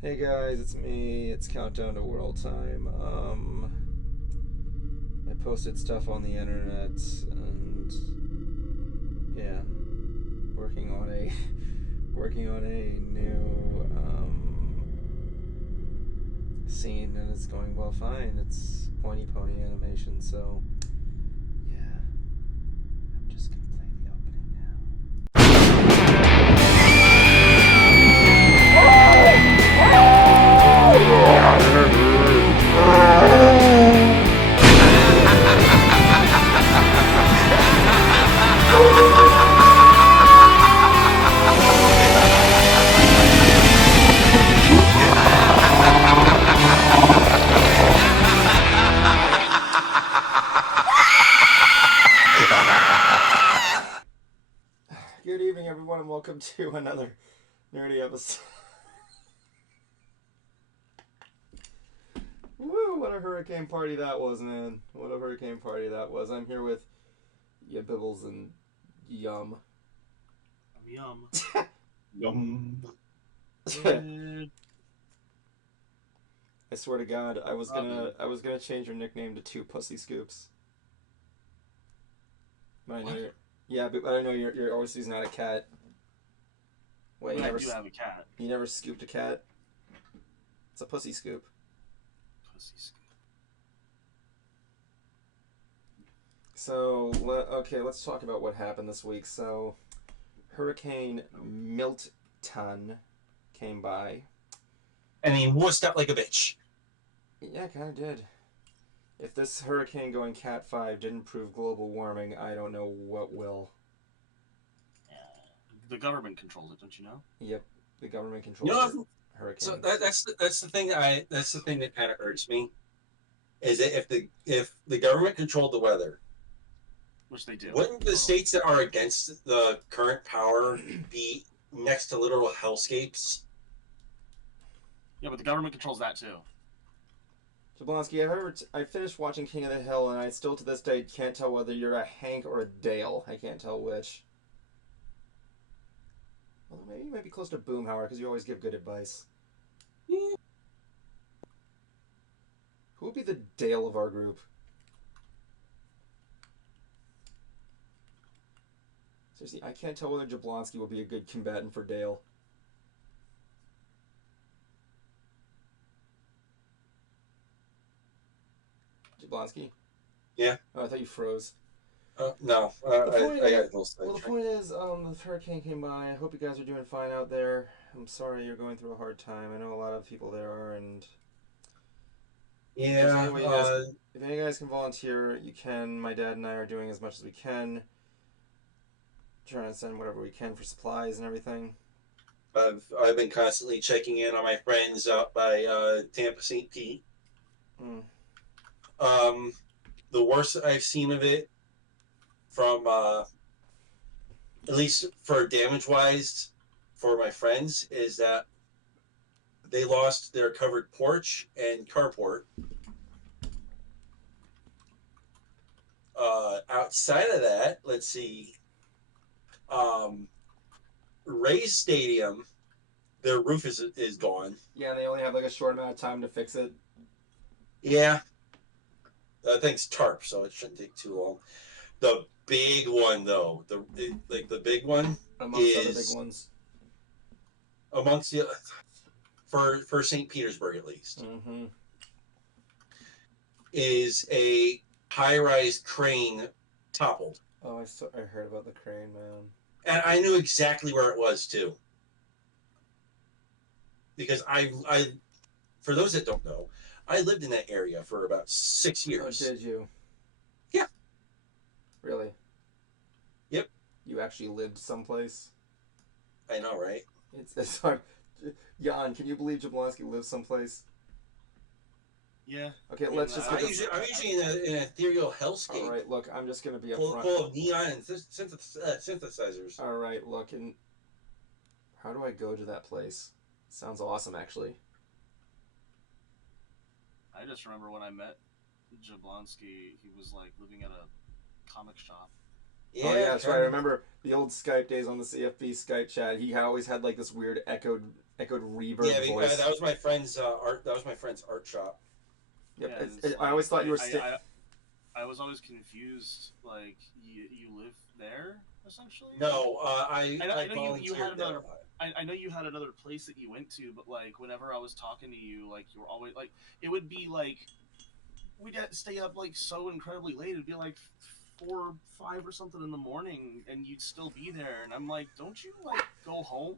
Hey guys, it's me. It's Countdown to World Time. I posted stuff on the internet and yeah, working on a working on a new scene and it's going well fine. It's pointy pony animation, so yeah, I'm just gonna play the opening now. Good evening, everyone, and welcome to another nerdy episode. Woo! What a hurricane party that was, man! What a hurricane party that was. I'm here with Ya Bibbles and Yum. Yum. Yum. I swear to God, I was gonna change your nickname to Two Pussy Scoops. But I know What? you're, yeah, but I know you're obviously not a cat. Wait, I do have a cat. you never scooped a cat? It's a pussy scoop. Pussy scoop. So, okay, let's talk about what happened this week. So, Hurricane Milton came by. And he wussed out like a bitch. Yeah, kind of did. If this hurricane going Cat 5 didn't prove global warming, I don't know what will. Yeah. The government controls it, don't you know? Yep, the government controls You know, hurricanes. so that's the thing that kind of irks me, is that if the government controlled the weather, Which they do. wouldn't the states that are against the current power be next to literal hellscapes? Yeah, but the government controls that too. Jablonski, I finished watching King of the Hill, and I still to this day can't tell whether you're a Hank or a Dale. I can't tell which. Well, maybe you might be close to Boomhauer, because you always give good advice. Yeah. Who would be the Dale of our group? Seriously, I can't tell whether Jablonski will be a good combatant for Dale. Jablonski? Yeah. Oh, I thought you froze. No, The I point got a little Well, the sidetracked. point is, the hurricane came by. I hope you guys are doing fine out there. I'm sorry you're going through a hard time. I know a lot of people there are, and Yeah. if any guys can volunteer, you can. My dad and I are doing as much as we can, trying to send whatever we can for supplies and everything. I've been constantly checking in on my friends out by Tampa St. Pete. Mm. The worst I've seen of it, from at least for damage wise, for my friends, is that they lost their covered porch and carport. Outside of that, let's see. Rays Stadium, their roof is gone. Yeah, they only have like a short amount of time to fix it. Yeah, that thing's tarp, so it shouldn't take too long. The big one, though, the big one Amongst other big ones. Amongst the for St. Petersburg at least, Mm-hmm. is a high-rise crane toppled. Oh, I heard about the crane, man. And I knew exactly where it was too, because I for those that don't know, I lived in that area for about 6 years. Oh, did you? Yeah. Really? Yep. You actually lived someplace? I know, right? It's hard. Jan, can you believe Jablonski lives someplace? Yeah. Okay, I mean, let's just I'm get usually in an ethereal hellscape. All right, look, I'm just gonna be full upfront. of neon and synthesizers. All right, look, and how do I go to that place? Sounds awesome, actually. I just remember when I met Jablonski, he was like living at a comic shop. Yeah, Oh yeah, that's right. I kinda. remember the old Skype days on the CFB Skype chat. He always had like this weird echoed reverb Yeah, voice. that was my friend's art. That was my friend's art shop. Yep. Yeah, it's I always like thought you were I was always confused. Like you live there essentially. No, I I know you had volunteered there another. a lot. I know you had another place that you went to, but like whenever I was talking to you, like you were always like it would be like we'd stay up like so incredibly late. It'd be like 4, 5 or something in the morning, and you'd still be there. And I'm like, don't you like go home?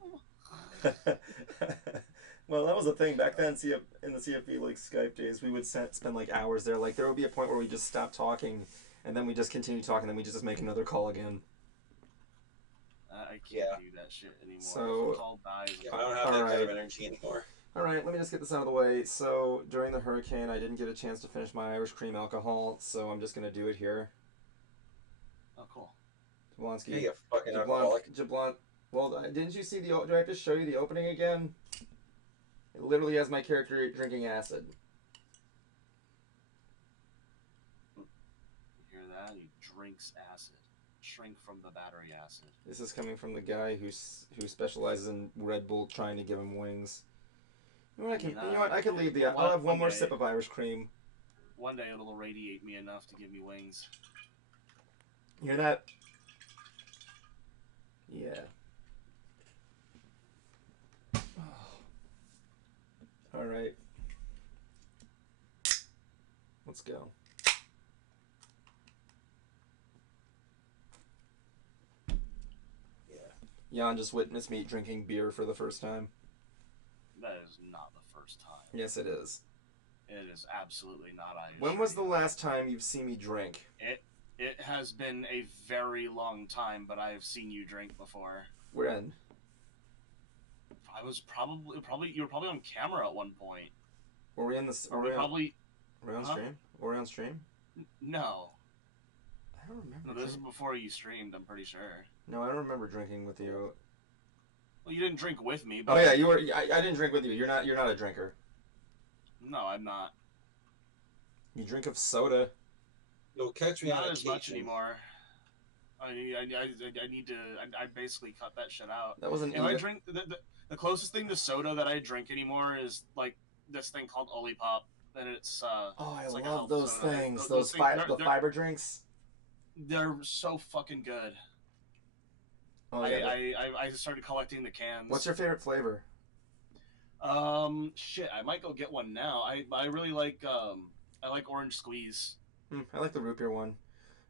Well, that was a thing back then. In the CFB like Skype days, we would spend like hours there. Like there would be a point where we just stop talking, and then we just continue talking, and then we just make another call again. I can't do that shit anymore. So, if the call dies, Yeah, I don't have that kind of energy anymore. All right, let me just get this out of the way. So during the hurricane, I didn't get a chance to finish my Irish cream alcohol, so I'm just gonna do it here. Oh, cool. Jablonski. Yeah, you fucking alcoholic. Jablon. Well, didn't you see the? Do I have to show you the opening again? It literally has my character drinking acid. You hear that? He drinks acid. Shrink from the battery acid. This is coming from the guy who specializes in Red Bull trying to give him wings. You know what? I can leave the. I'll have one more sip of Irish cream. One day it'll irradiate me enough to give me wings. You hear that? Yeah. All right. Let's go. Jan just witnessed me drinking beer for the first time. That is not the first time. Yes, it is. It is absolutely not Irish. When was the last time you've seen me drink? It has been a very long time, but I have seen you drink before. When? I was probably you were probably on camera at one point. Were we in this? Were we probably? Were we on stream? Were we on stream? No. I don't remember. No, this is before you streamed. I'm pretty sure. No, I don't remember drinking with you. Well, you didn't drink with me. But oh yeah, you were. I didn't drink with you. You're not a drinker. No, I'm not. You drink of soda. You'll catch me not on as occasion. much anymore. I need to. I basically cut that shit out. That wasn't. If I drink the closest thing to soda that I drink anymore is like this thing called Olipop, and it's. Oh, I it's like love those soda. things. Those the fiber drinks. They're so fucking good. Oh, yeah, I started collecting the cans. What's your favorite flavor? Shit, I might go get one now. I really like I like orange squeeze. I like the root beer one.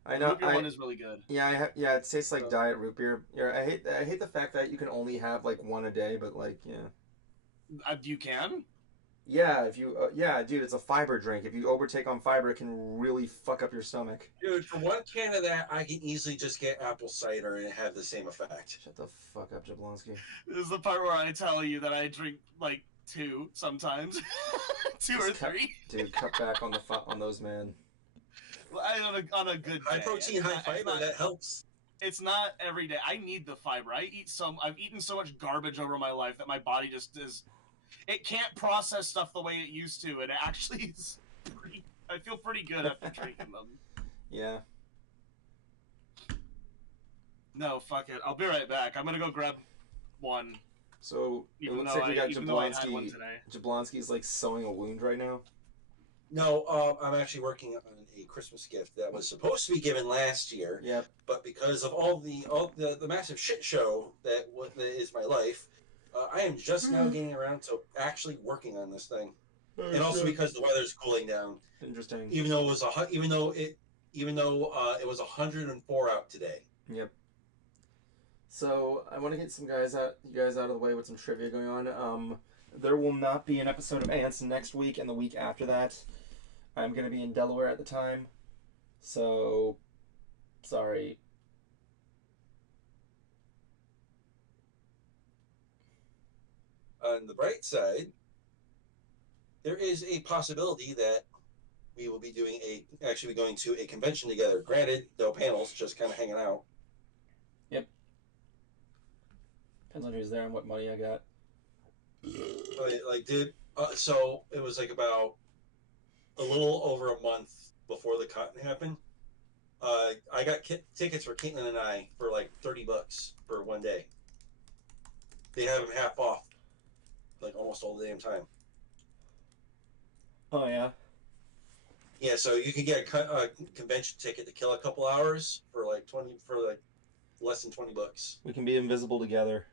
I know. The root beer one is really good. Yeah, it tastes like diet root beer. Yeah, I hate the fact that you can only have like one a day, but like you can. Yeah, if you dude, it's a fiber drink. If you overtake on fiber, it can really fuck up your stomach. Dude, for one can of that, I can easily just get apple cider and have the same effect. Shut the fuck up, Jablonski. This is the part where I tell you that I drink like 2 sometimes, 2 or 3. Dude, cut back on those, man. On a good day. High protein, high fiber, that helps. It's not every day. I need the fiber. I've eaten so much garbage over my life that my body just is. It can't process stuff the way it used to, and it actually is pretty. I feel pretty good after drinking them. Yeah. No, fuck it. I'll be right back. I'm gonna go grab one. So it looks like we got Jablonski. Jablonski's like sewing a wound right now. No, I'm actually working on a Christmas gift that was supposed to be given last year. Yep. But because of all the massive shit show that is my life, I am just now getting around to actually working on this thing, and also because the weather's cooling down. Interesting. Even though it was 104 out today. Yep. So I want to get you guys out of the way with some trivia going on. There will not be an episode of Ants next week, and the week after that, I'm going to be in Delaware at the time. So, sorry. On the bright side, there is a possibility that we will be going to a convention together. Granted, no panels, just kind of hanging out. Yep. Depends on who's there and what money I got. So it was like about a little over a month before the cutting happened. I got tickets for Caitlin and I for like $30 for one day. They have them half off, like almost all the damn time. Oh yeah. Yeah, so you can get a convention ticket to kill a couple hours for like less than $20. We can be invisible together.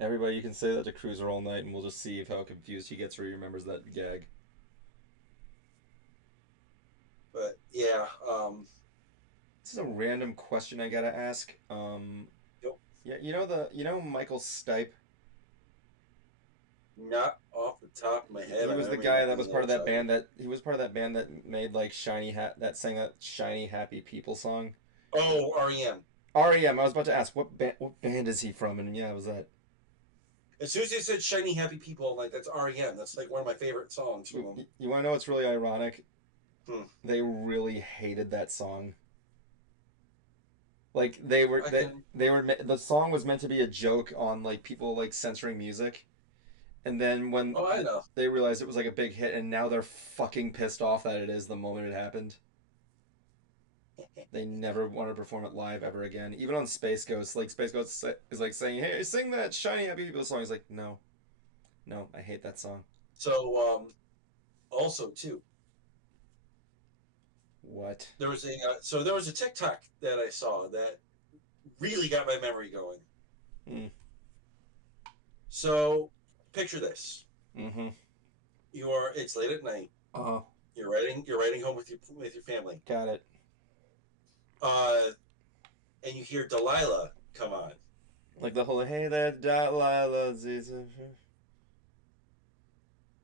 Everybody, you can say that to Cruiser all night, and we'll just see how confused he gets or he remembers that gag. But yeah, This is a random question I gotta ask. yep, Yeah, you know Michael Stipe. not off the top of my head. He I was the remember guy you that was being part of able that to band that he was part of that band that made like that sang that Shiny Happy People song. Oh, REM. REM. I was about to ask what band is he from, and yeah, it was that. As soon as they said "Shiny Happy People," I'm like, that's REM. That's like one of my favorite songs from them. You want to know what's really ironic? Hmm. They really hated that song. Like they were the song was meant to be a joke on like people like censoring music, and then when Oh, I know. they realized it was like a big hit, and now they're fucking pissed off that it is the moment it happened. They never want to perform it live ever again. Even on Space Ghost, like Space Ghost is like saying, "Hey, sing that Shiny Happy People song." He's like, "No, no, I hate that song." So, also too, What? there was a TikTok that I saw that really got my memory going. Mm. So, picture this: Mm-hmm. it's late at night. Oh, You're riding home with your family. got it. And you hear Delilah come on. Like the whole "Hey there, Delilah."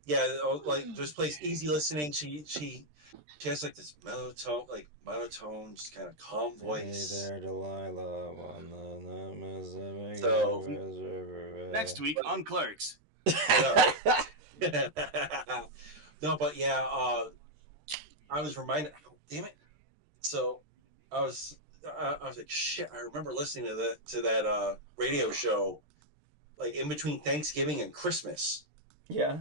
Yeah, like just plays easy listening. She has like this monotone, just kind of calm voice. Hey there, Delilah. So Next week on Clerks. No, but yeah, I was reminded. Oh, damn it! So I was like, shit. I remember listening to that radio show, like in between Thanksgiving and Christmas. Yeah.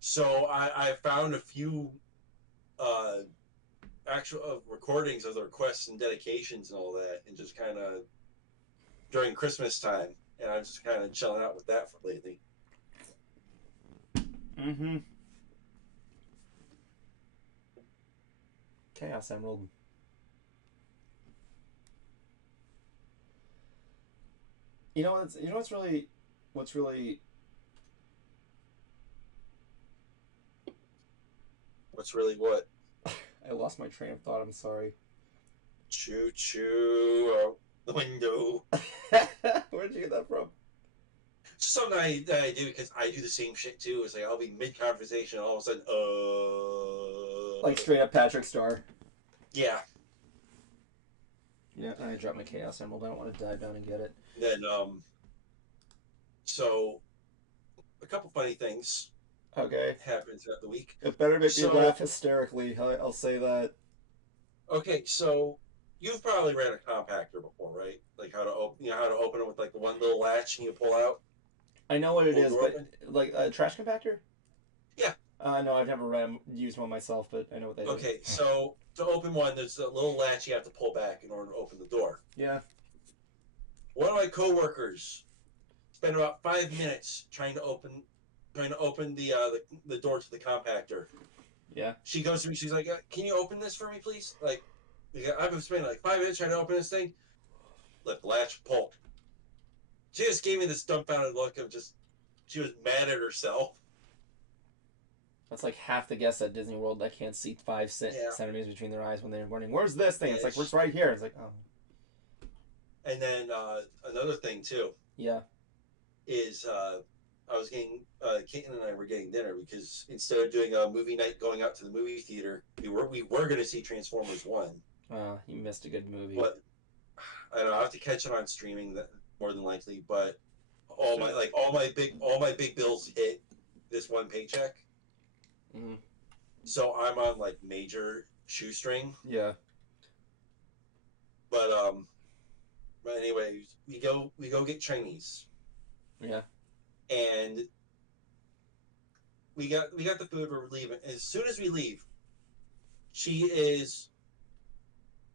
So I found a few actual recordings of the requests and dedications and all that, and just kind of during Christmas time, and I'm just kind of chilling out with that for lately. Mm-hmm. Chaos Emerald. What's really What's really what? I lost my train of thought. I'm sorry. Choo choo out the window. Where'd you get that from? It's something that I do because I do the same shit too. It's like I'll be mid conversation, and all of a sudden, Like straight up Patrick Star. Yeah. Yeah, I dropped my Chaos Emerald. I don't want to dive down and get it. Then so a couple funny things Okay. happened throughout the week. It better make me laugh hysterically. I'll say that. Okay, so you've probably ran a compactor before, right? Like how to open it with like the one little latch and you pull out. I know what it is, but open? like a trash compactor. Yeah. No, I've never used one myself, but I know what they do. Okay, so to open one, there's a little latch you have to pull back in order to open the door. Yeah. One of my coworkers spent about 5 minutes trying to open the door to the compactor. Yeah. She goes to me. She's like, "Can you open this for me, please?" Like, I've been spending like 5 minutes trying to open this thing. Lift the latch, pull. She just gave me this dumbfounded look of just. She was mad at herself. That's like half the guests at Disney World that can't see 5 centimeters between their eyes when they're wondering, "Where's this thing?" Yeah, It's like, "It's right here." It's like, oh. And then another thing too. Yeah. Is I was getting Caitlin and I were getting dinner because instead of doing a movie night going out to the movie theater, we were going to see Transformers 1. You missed a good movie. But I don't know, I have to catch it on streaming more than likely. But all my big bills hit this one paycheck. Mm-hmm. So I'm on like major shoestring. Yeah. But anyways, we go get Chinese. Yeah. And we got the food. We're leaving. As soon as we leave, she is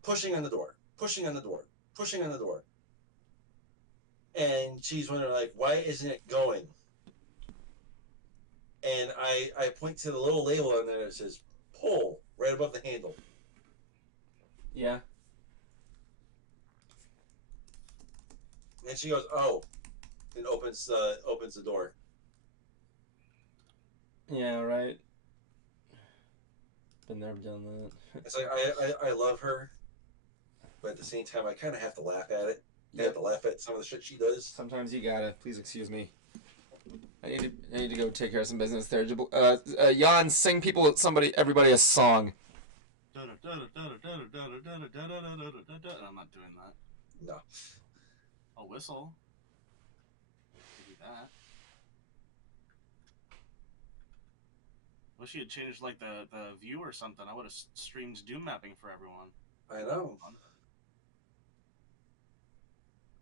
pushing on the door, pushing on the door, pushing on the door, and she's wondering like, why isn't it going? And I point to the little label on there that says "pull" right above the handle. Yeah. And she goes, "Oh," and opens the door. Yeah, right. Been there, done that. It's like I love her, but at the same time, I kind of have to laugh at it. I have to laugh at some of the shit she does. Sometimes you gotta. Please excuse me. I need to go take care of some business there. Jan, sing everybody a song. And I'm not doing that. No. A whistle. Do that. Wish he had changed like the view or something. I would have streamed Doom mapping for everyone. I know.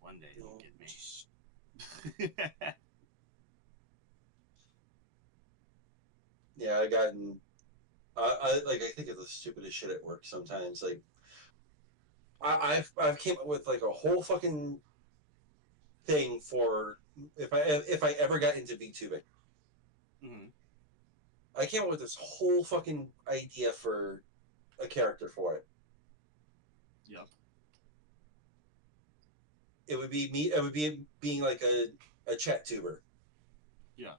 One day you'll get me. Yeah, I I think of the stupidest shit at work sometimes. Like I've came up with like a whole fucking thing for if I ever got into VTubing. Mm-hmm. I came up with this whole fucking idea for a character for it. Yep. It would be me. It would be being like a chat tuber. Yeah.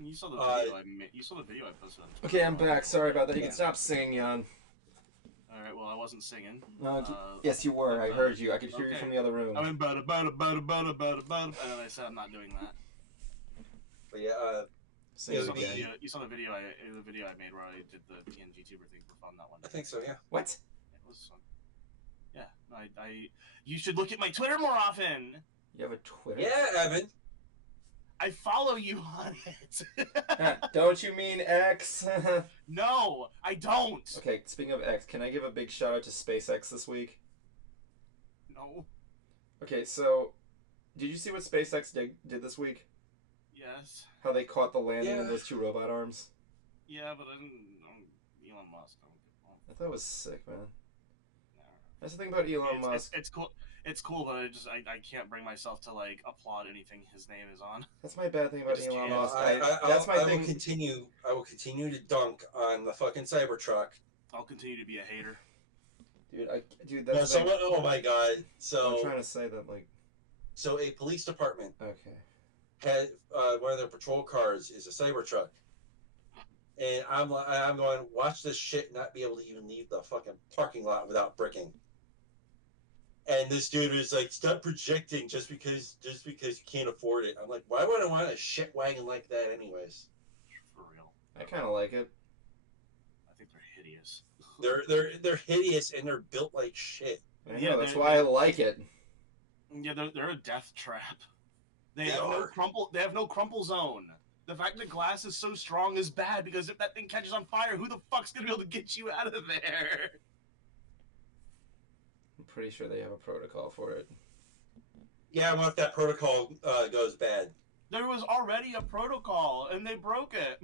You saw the video you saw the video I posted on Twitter. Okay, I'm back. Sorry about that. You can stop singing, Jan. Alright, well, I wasn't singing. No, yes, you were. I heard you. I could hear you from the other room. I went bada bada bada bada bada bada, and then I said I'm not doing that. But yeah, you saw the video I made where I did the PNG tuber thing for fun that one day. I think so. Yeah. What? It was fun. Yeah, you should look at my Twitter more often. You have a Twitter? Yeah, Evan. I follow you on it. Don't you mean X? No, I don't. Okay, speaking of X, can I give a big shout out to SpaceX this week? No. Okay, so did you see what SpaceX did this week? Yes. How they caught the landing in those two robot arms? Yeah, but I'm Elon Musk. I thought it was sick, man. That's the thing about Elon Musk. It's cool. It's cool, but I can't bring myself to like applaud anything his name is on. That's my bad thing about Elon Musk. That's my thing. I will continue to dunk on the fucking Cybertruck. I'll continue to be a hater. Dude, that's oh my god. So I'm trying to say that like. So a police department. Okay. Had one of their patrol cars is a Cybertruck, and I'm going watch this shit not be able to even leave the fucking parking lot without bricking. And this dude was like, "Stop projecting just because you can't afford it." I'm like, "Why would I want a shit wagon like that, anyways?" For real. I kind of like it. I think they're hideous. They're hideous and they're built like shit. Yeah, that's why I like it. Yeah, they're a death trap. They have no crumple zone. The fact that glass is so strong is bad because if that thing catches on fire, who the fuck's gonna be able to get you out of there? I'm pretty sure they have a protocol for it. Yeah, what if that protocol goes bad? There was already a protocol, and they broke it.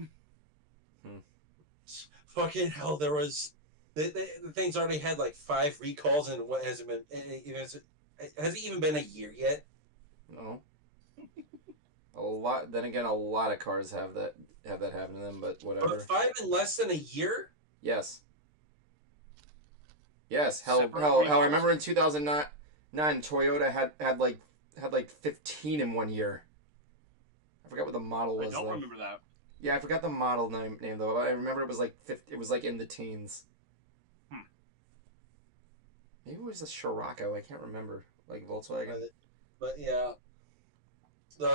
Fucking hell, there was... The thing's already had like 5 recalls, and what hasn't been... Has it even been a year yet? No. A lot of cars have that happen to them, but whatever. But 5 in less than a year? Yes. Hell, I remember in 2009, Toyota had like 15 in 1 year. I forgot what the model was. I don't remember that. Yeah, I forgot the model name though. I remember it was like 50, it was like in the teens. Maybe it was a Scirocco. I can't remember. Like Volkswagen. But yeah. You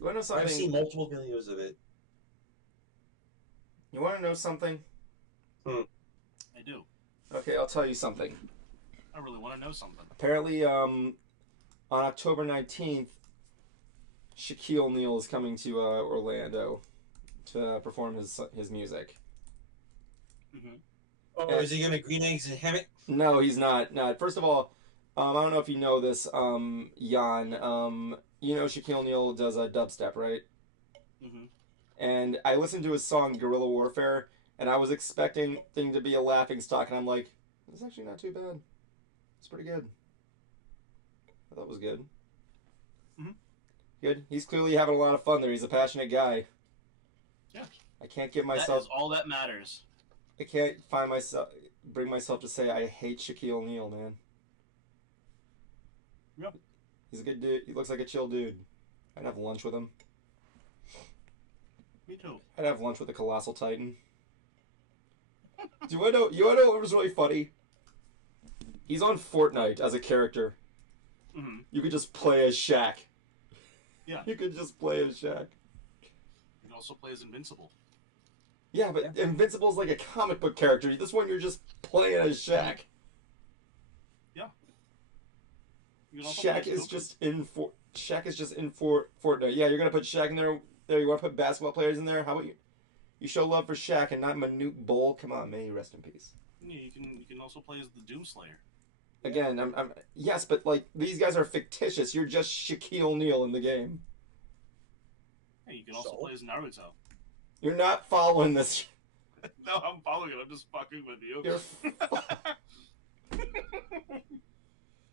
want to know something? I've seen multiple videos of it. You want to know something? I do. Okay, I'll tell you something. I really want to know something. Apparently, on October 19th, Shaquille O'Neal is coming to Orlando to perform his music. Mm-hmm. Oh, is he going to green eggs and ham it? No, he's not. No. First of all, I don't know if you know this, Jan. You know Shaquille O'Neal does a dubstep, right? Mm-hmm. and I listened to his song Guerrilla Warfare, and I was expecting thing to be a laughing stock, and I'm like, it's actually not too bad. It's pretty good. I thought it was good. Mm-hmm. Good. He's clearly having a lot of fun there. He's a passionate guy. Yeah. I can't get myself. That is all that matters. I can't bring myself to say I hate Shaquille O'Neal, man. Yep. He's a good dude. He looks like a chill dude. I'd have lunch with him. Me too. I'd have lunch with a colossal titan. You wanna know what was really funny? He's on Fortnite as a character. Mm-hmm. You could just play as Shaq. Yeah. You could just play as Shaq. You can also play as Invincible. Yeah, but Invincible's like a comic book character. This one you're just playing as Shaq. Yeah. Shaq is just in Fortnite. Yeah, you're gonna put Shaq in there. There, you want to put basketball players in there? How about you? You show love for Shaq and not Manute Bol. Come on, may you rest in peace. Yeah, you can also play as the Doomslayer. Again, I'm yes, but like these guys are fictitious. You're just Shaquille O'Neal in the game. Hey, you can also play as Naruto. You're not following this. No, I'm following it. I'm just fucking with you.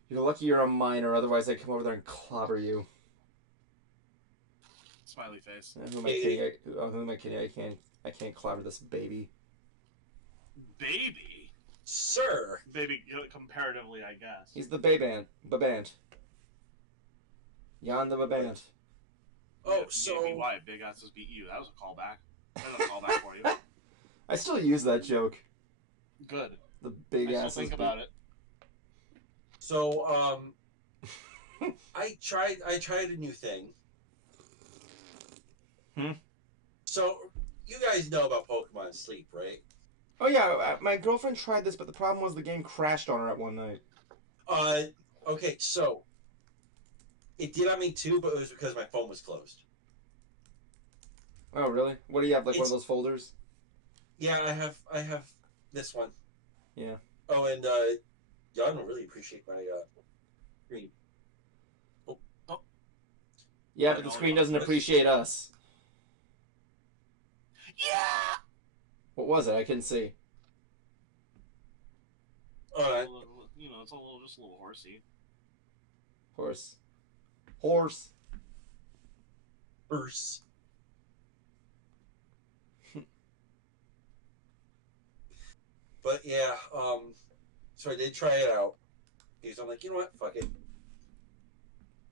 You're lucky you're a minor, otherwise I'd come over there and clobber you. Smiley face. Who am I kidding? Who am I kidding? I can't clobber this baby. Baby? Sir. Baby, comparatively, I guess. He's the Babant. Jan the Babant. Oh, so... why? Big asses beat you. That was a callback. That was a callback for you. I still use that joke. Good. The big asses. Think about it. So, I tried a new thing. So, you guys know about Pokemon Sleep, right? Oh yeah, my girlfriend tried this, but the problem was the game crashed on her at one night. Okay, so it did on me too, but it was because my phone was closed. Oh really? What do you have? Like one of those folders? Yeah, I have this one. Yeah. Oh, and Jan will really appreciate my screen. Oh. Yeah, but the screen doesn't appreciate us. Yeah. What was it? I couldn't see. Alright. You know, it's just a little horsey. Horse. But yeah, so I did try it out. Because I'm like, you know what, fuck it.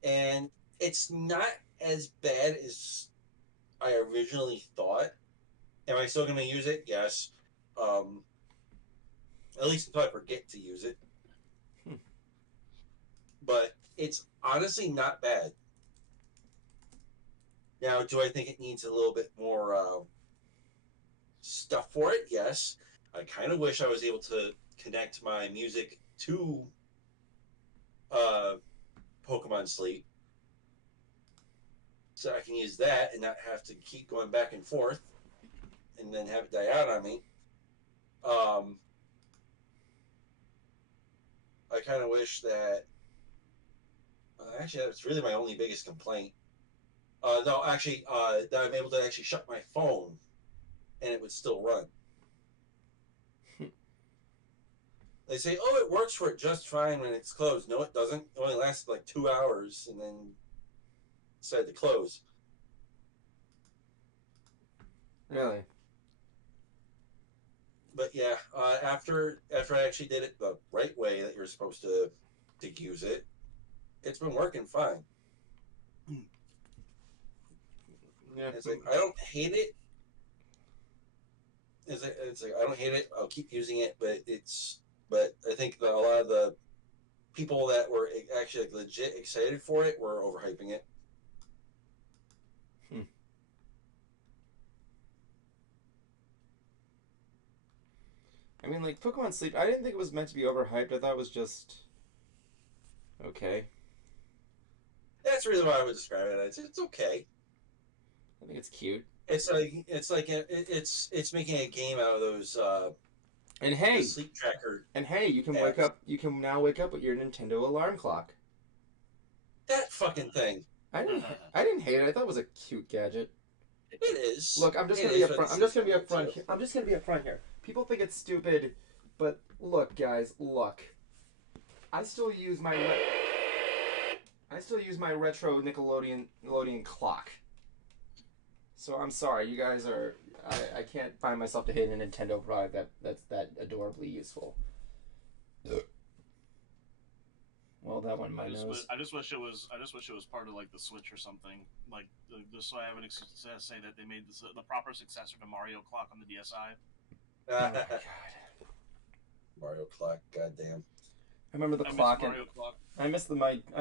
And it's not as bad as I originally thought. Am I still going to use it? Yes. At least until I forget to use it. But it's honestly not bad. Now, do I think it needs a little bit more stuff for it? Yes. I kind of wish I was able to connect my music to Pokemon Sleep. So I can use that and not have to keep going back and forth and then have it die out on me. I kind of wish that... actually, that's really my only biggest complaint. No, actually, that I'm able to actually shut my phone and it would still run. They say, oh, it works for it just fine when it's closed. No, it doesn't. It only lasts like 2 hours and then decided to close. Really? But yeah, after I actually did it the right way that you're supposed to use it, it's been working fine. Yeah. It's like, I don't hate it. It's like I don't hate it. I'll keep using it, but I think that a lot of the people that were actually like legit excited for it were overhyping it. I mean, like, Pokemon Sleep, I didn't think it was meant to be overhyped. I thought it was just... okay. That's really what I would describe it as. It's okay. I think it's cute. It's making a game out of those And hey, sleep tracker. And hey, you can apps. wake up. You can now wake up with your Nintendo alarm clock. That fucking thing. I didn't hate it. I thought it was a cute gadget. It is. Look, I'm just gonna be upfront. I'm just gonna be upfront. I'm just gonna be upfront here. People think it's stupid, but look, guys, look. I still use my retro Nickelodeon clock. So I'm sorry, you guys are. I can't find myself to hate a Nintendo product that's that adorably useful. Well, that went in my nose. I just wish it was part of like the Switch or something. Like just so I have an excuse to say that they made the proper successor to Mario Clock on the DSi. Oh my god. Mario Clock, goddamn. I remember the I clock. Miss Mario Clock. I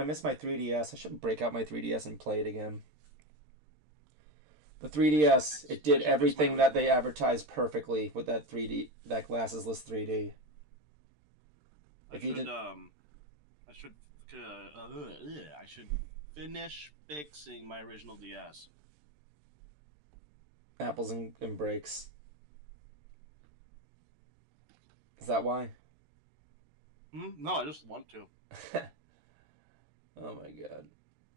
miss my 3DS. I should break out my 3DS and play it again. The 3DS, it did everything that they advertised perfectly with that 3D, that glassesless 3D. I should finish fixing my original DS. Apples and brakes. Is that why? No, I just want to. Oh my god!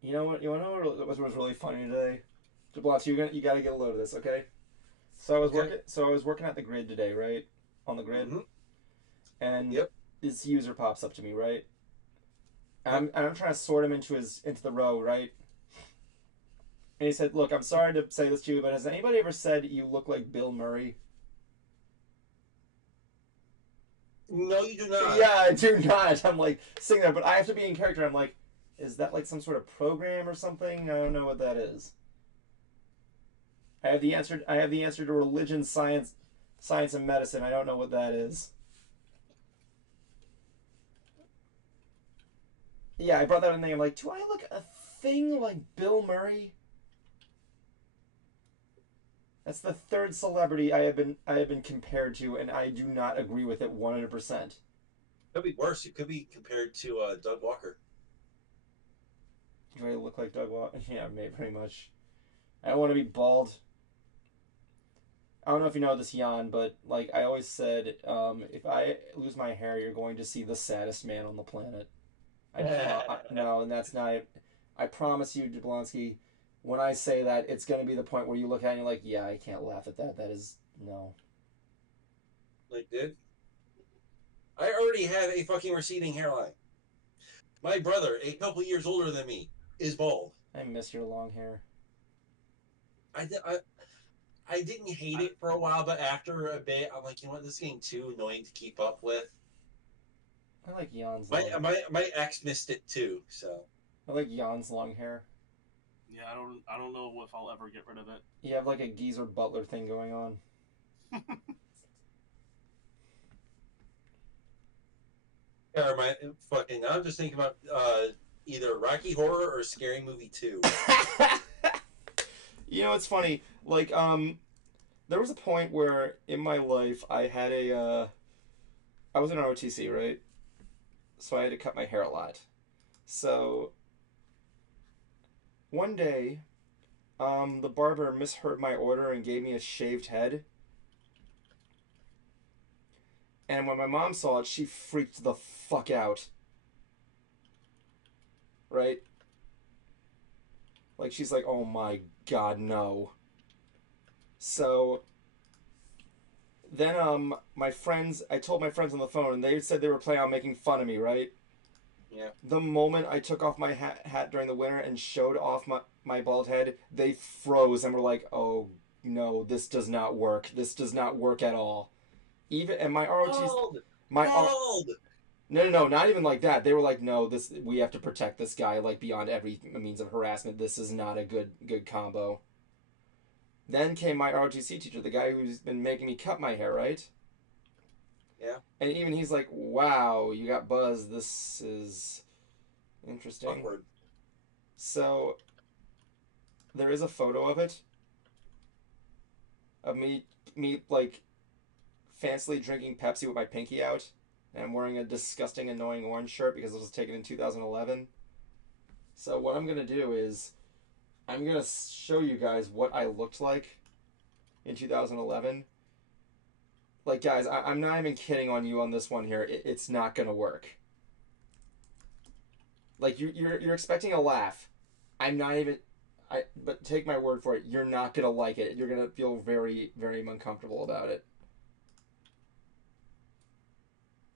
You know what? You want to know what was really funny today? Jablotz, you gotta get a load of this, okay? So I was working at the grid today, right? On the grid, and this user pops up to me, right? And I'm trying to sort him into the row, right? And he said, "Look, I'm sorry to say this to you, but has anybody ever said you look like Bill Murray?" No, you do not. Yeah, I do not. I'm like sitting there, but I have to be in character. I'm like, is that like some sort of program or something? I don't know what that is. I have the answer to religion, science, and medicine. I don't know what that is. Yeah, I brought that in there. I'm like, do I look a thing like Bill Murray? That's the third celebrity I have been compared to, and I do not agree with it 100%. Could be worse. You could be compared to Doug Walker. Do I look like Doug Walker? Yeah, maybe pretty much. I don't want to be bald. I don't know if you know this, Jan, but like I always said, if I lose my hair, you're going to see the saddest man on the planet. No, and that's not. I promise you, Jablonski, when I say that, it's going to be the point where you look at it and you're like, yeah, I can't laugh at that. That is no. Like, dude, I already have a fucking receding hairline. My brother, a couple years older than me, is bald. I miss your long hair. I didn't hate it for a while, but after a bit, I'm like, you know what, this is getting too annoying to keep up with. I like Jan's long hair. My ex missed it too, so. I like Jan's long hair. Yeah, I don't know if I'll ever get rid of it. You have like a Geezer Butler thing going on. Yeah, I'm just thinking about either Rocky Horror or Scary Movie 2. You know, it's funny. Like, there was a point where in my life I had I was in ROTC, right? So I had to cut my hair a lot. So one day, the barber misheard my order and gave me a shaved head. And when my mom saw it, she freaked the fuck out. Right? Like, she's like, oh my god, no. So then I told my friends on the phone, and they said they were planning on making fun of me, right? Yeah. The moment I took off my hat during the winter and showed off my bald head, they froze and were like, oh no, this does not work. This does not work at all. And my ROTC... Bald! No, not even like that. They were like, no, we have to protect this guy, like, beyond every means of harassment. This is not a good combo. Then came my ROTC teacher, the guy who's been making me cut my hair, right? Yeah. And even he's like, wow, you got buzz. This is interesting. Awkward. So, there is a photo of it. Of me like, fancily drinking Pepsi with my pinky out. And I'm wearing a disgusting, annoying orange shirt because it was taken in 2011. So what I'm going to do is I'm going to show you guys what I looked like in 2011. Like, guys, I'm not even kidding on you on this one here. It's not going to work. Like, you're expecting a laugh. I'm not even... But take my word for it, you're not gonna like it. You're gonna feel very, very uncomfortable about it.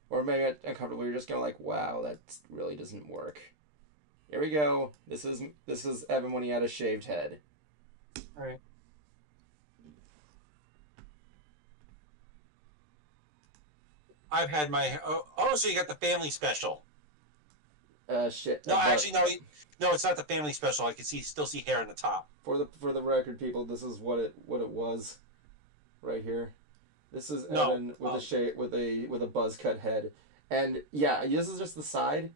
Or maybe not uncomfortable. You're just gonna like, wow, that really doesn't work. Here we go. This is Evan when he had a shaved head. All right. I've had my. Oh, so you got the family special? Shit. No, actually, no, it's not the family special. I can still see hair on the top. For the record, people, this is what it was, right here. This is Evan with a buzz cut head, and yeah, this is just the side.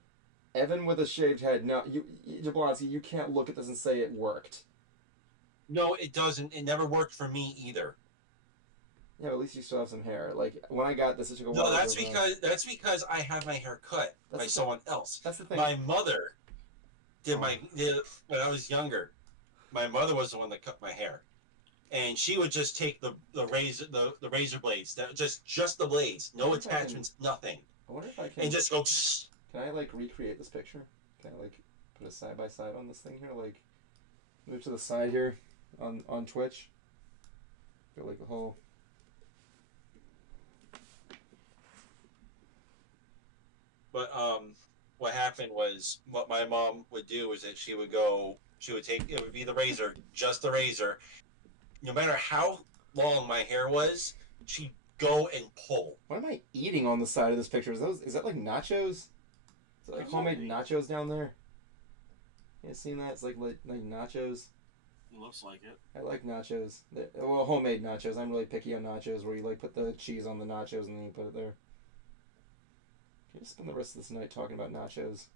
Evan with a shaved head. No, Jablonski, you can't look at this and say it worked. No, it doesn't. It never worked for me either. Yeah, but at least you still have some hair. Like when I got this, it took a while. No, that's because I had my hair cut by someone else. That's the thing. My mother did when I was younger. My mother was the one that cut my hair, and she would just take the razor blades, just the blades, no attachments, nothing. I wonder if I can. And just go. Can I like recreate this picture? Can I like put a side by side on this thing here? Like move to the side here on Twitch. Go like the whole. But what happened was what my mom would do is that she would take, it would be the razor, just the razor. No matter how long my hair was, she'd go and pull. What am I eating on the side of this picture? Is that like nachos? Is it like homemade nachos down there? You seen that? It's like nachos. It looks like it. I like nachos. Well, homemade nachos. I'm really picky on nachos, where you like put the cheese on the nachos and then you put it there. Can you spend the rest of this night talking about nachos?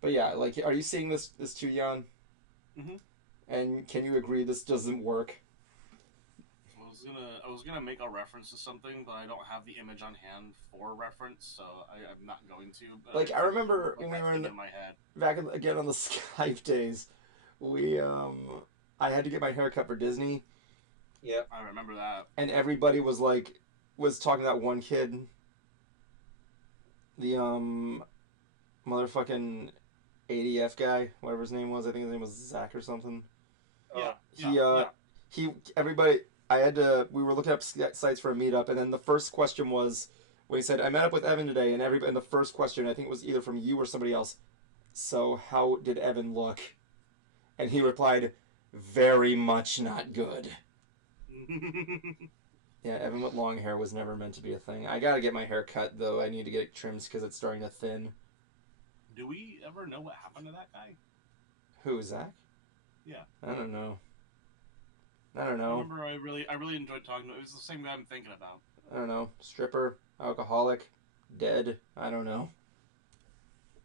But yeah, like, are you seeing this too, Jan? Mm-hmm. And can you agree this doesn't work? I was gonna make a reference to something, but I don't have the image on hand for reference, so I'm not going to. But like, I remember when we were in my head. Back again on the Scythe days, I had to get my hair cut for Disney. Yeah, I remember that. And everybody was talking to that one kid. The motherfucking ADF guy, whatever his name was. I think his name was Zach or something. Yeah. Everybody. We were looking up sites for a meetup, and then the first question was when he said, "I met up with Evan today," and the first question, I think it was either from you or somebody else. So how did Evan look? And he replied, "Very much not good." Yeah, Evan with long hair was never meant to be a thing. I gotta get my hair cut, though. I need to get it trimmed because it's starting to thin. Do we ever know what happened to that guy? Who, Zach? Yeah. I don't know. I remember I really enjoyed talking to him. It was the same guy I'm thinking about. I don't know. Stripper, alcoholic, dead. I don't know.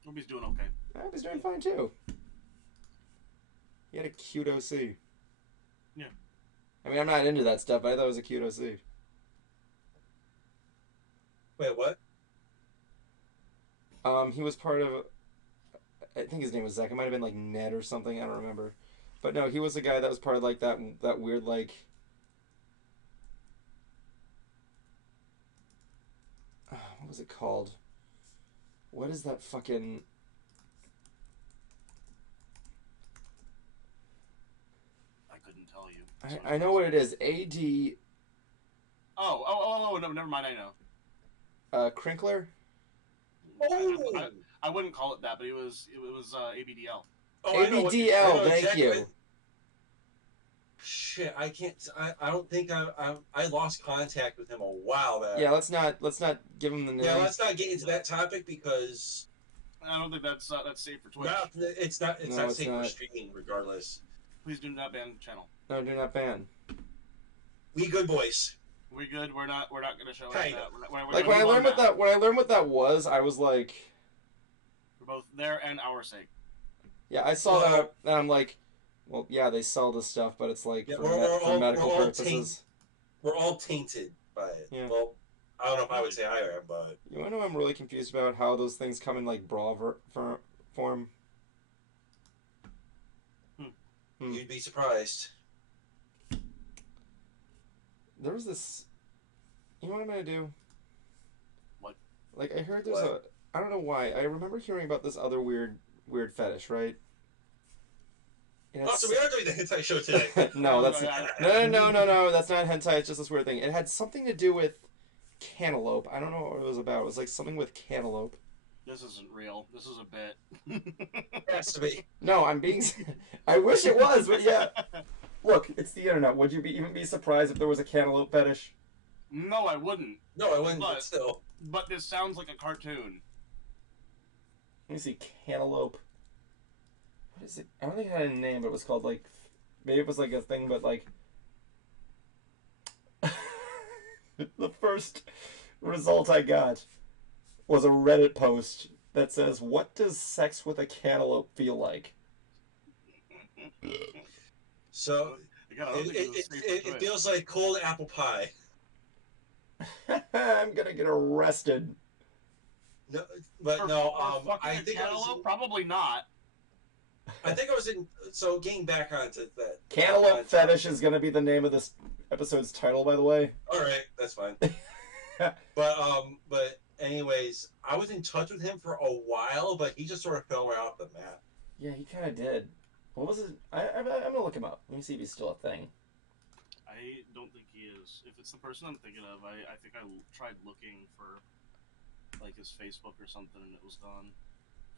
Hope he's doing okay. I hope he's doing fine, too. He had a cute OC. Yeah. I mean, I'm not into that stuff, but I thought it was a cute OC. Wait, what? He was part of... I think his name was Zach. It might have been like Ned or something. I don't remember. But no, he was a guy that was part of like that weird like... what was it called? What is that fucking... I couldn't tell you. I know what it is. AD... Oh, no, never mind, I know. Crinkler? Oh! I wouldn't call it that, but it was ABDL. Oh, ABDL, thank you. Shit, I can't. I don't think I lost contact with him a while back. Yeah, let's not give him the name. Yeah, let's not get into that topic because I don't think that's safe for Twitch. No, it's not safe for streaming, regardless. Please do not ban the channel. No, do not ban. We good boys. We good. We're not going to show kind that. Like when I learned what that was, I was like, for both their and our sake. Yeah, I saw that, and I'm like, well, yeah, they sell this stuff, but it's like for medical purposes. We're all tainted by it. Yeah. Well, I don't know if I would say I am, but you want to know? I'm really confused about how those things come in like bra form. You'd be surprised. There was this. You know what I'm gonna do? What? Like I heard there's I don't know why. I remember hearing about this other weird fetish, right? Oh, so we are doing the hentai show today. No, that's no. That's not hentai. It's just this weird thing. It had something to do with cantaloupe. I don't know what it was about. It was like something with cantaloupe. This isn't real. This is a bit. It has to be. No, I'm being. I wish it was, but yeah. Look, it's the internet. Would you even be surprised if there was a cantaloupe fetish? No, I wouldn't. No, I wouldn't. But still. But this sounds like a cartoon. Let me see, cantaloupe. What is it? I don't think it had a name, but it was called like. Maybe it was like a thing, but like. The first result I got was a Reddit post that says, "What does sex with a cantaloupe feel like?" So it feels like cold apple pie. I'm gonna get arrested. No, but no. I think probably not. I think I was in. So getting back onto that. Cantaloupe fetish is gonna be the name of this episode's title, by the way. All right, that's fine. But anyways, I was in touch with him for a while, but he just sort of fell right off the map. Yeah, he kind of did. What was it? I'm gonna look him up. Let me see if he's still a thing. I don't think he is. If it's the person I'm thinking of, I think I tried looking for like his Facebook or something, and it was gone.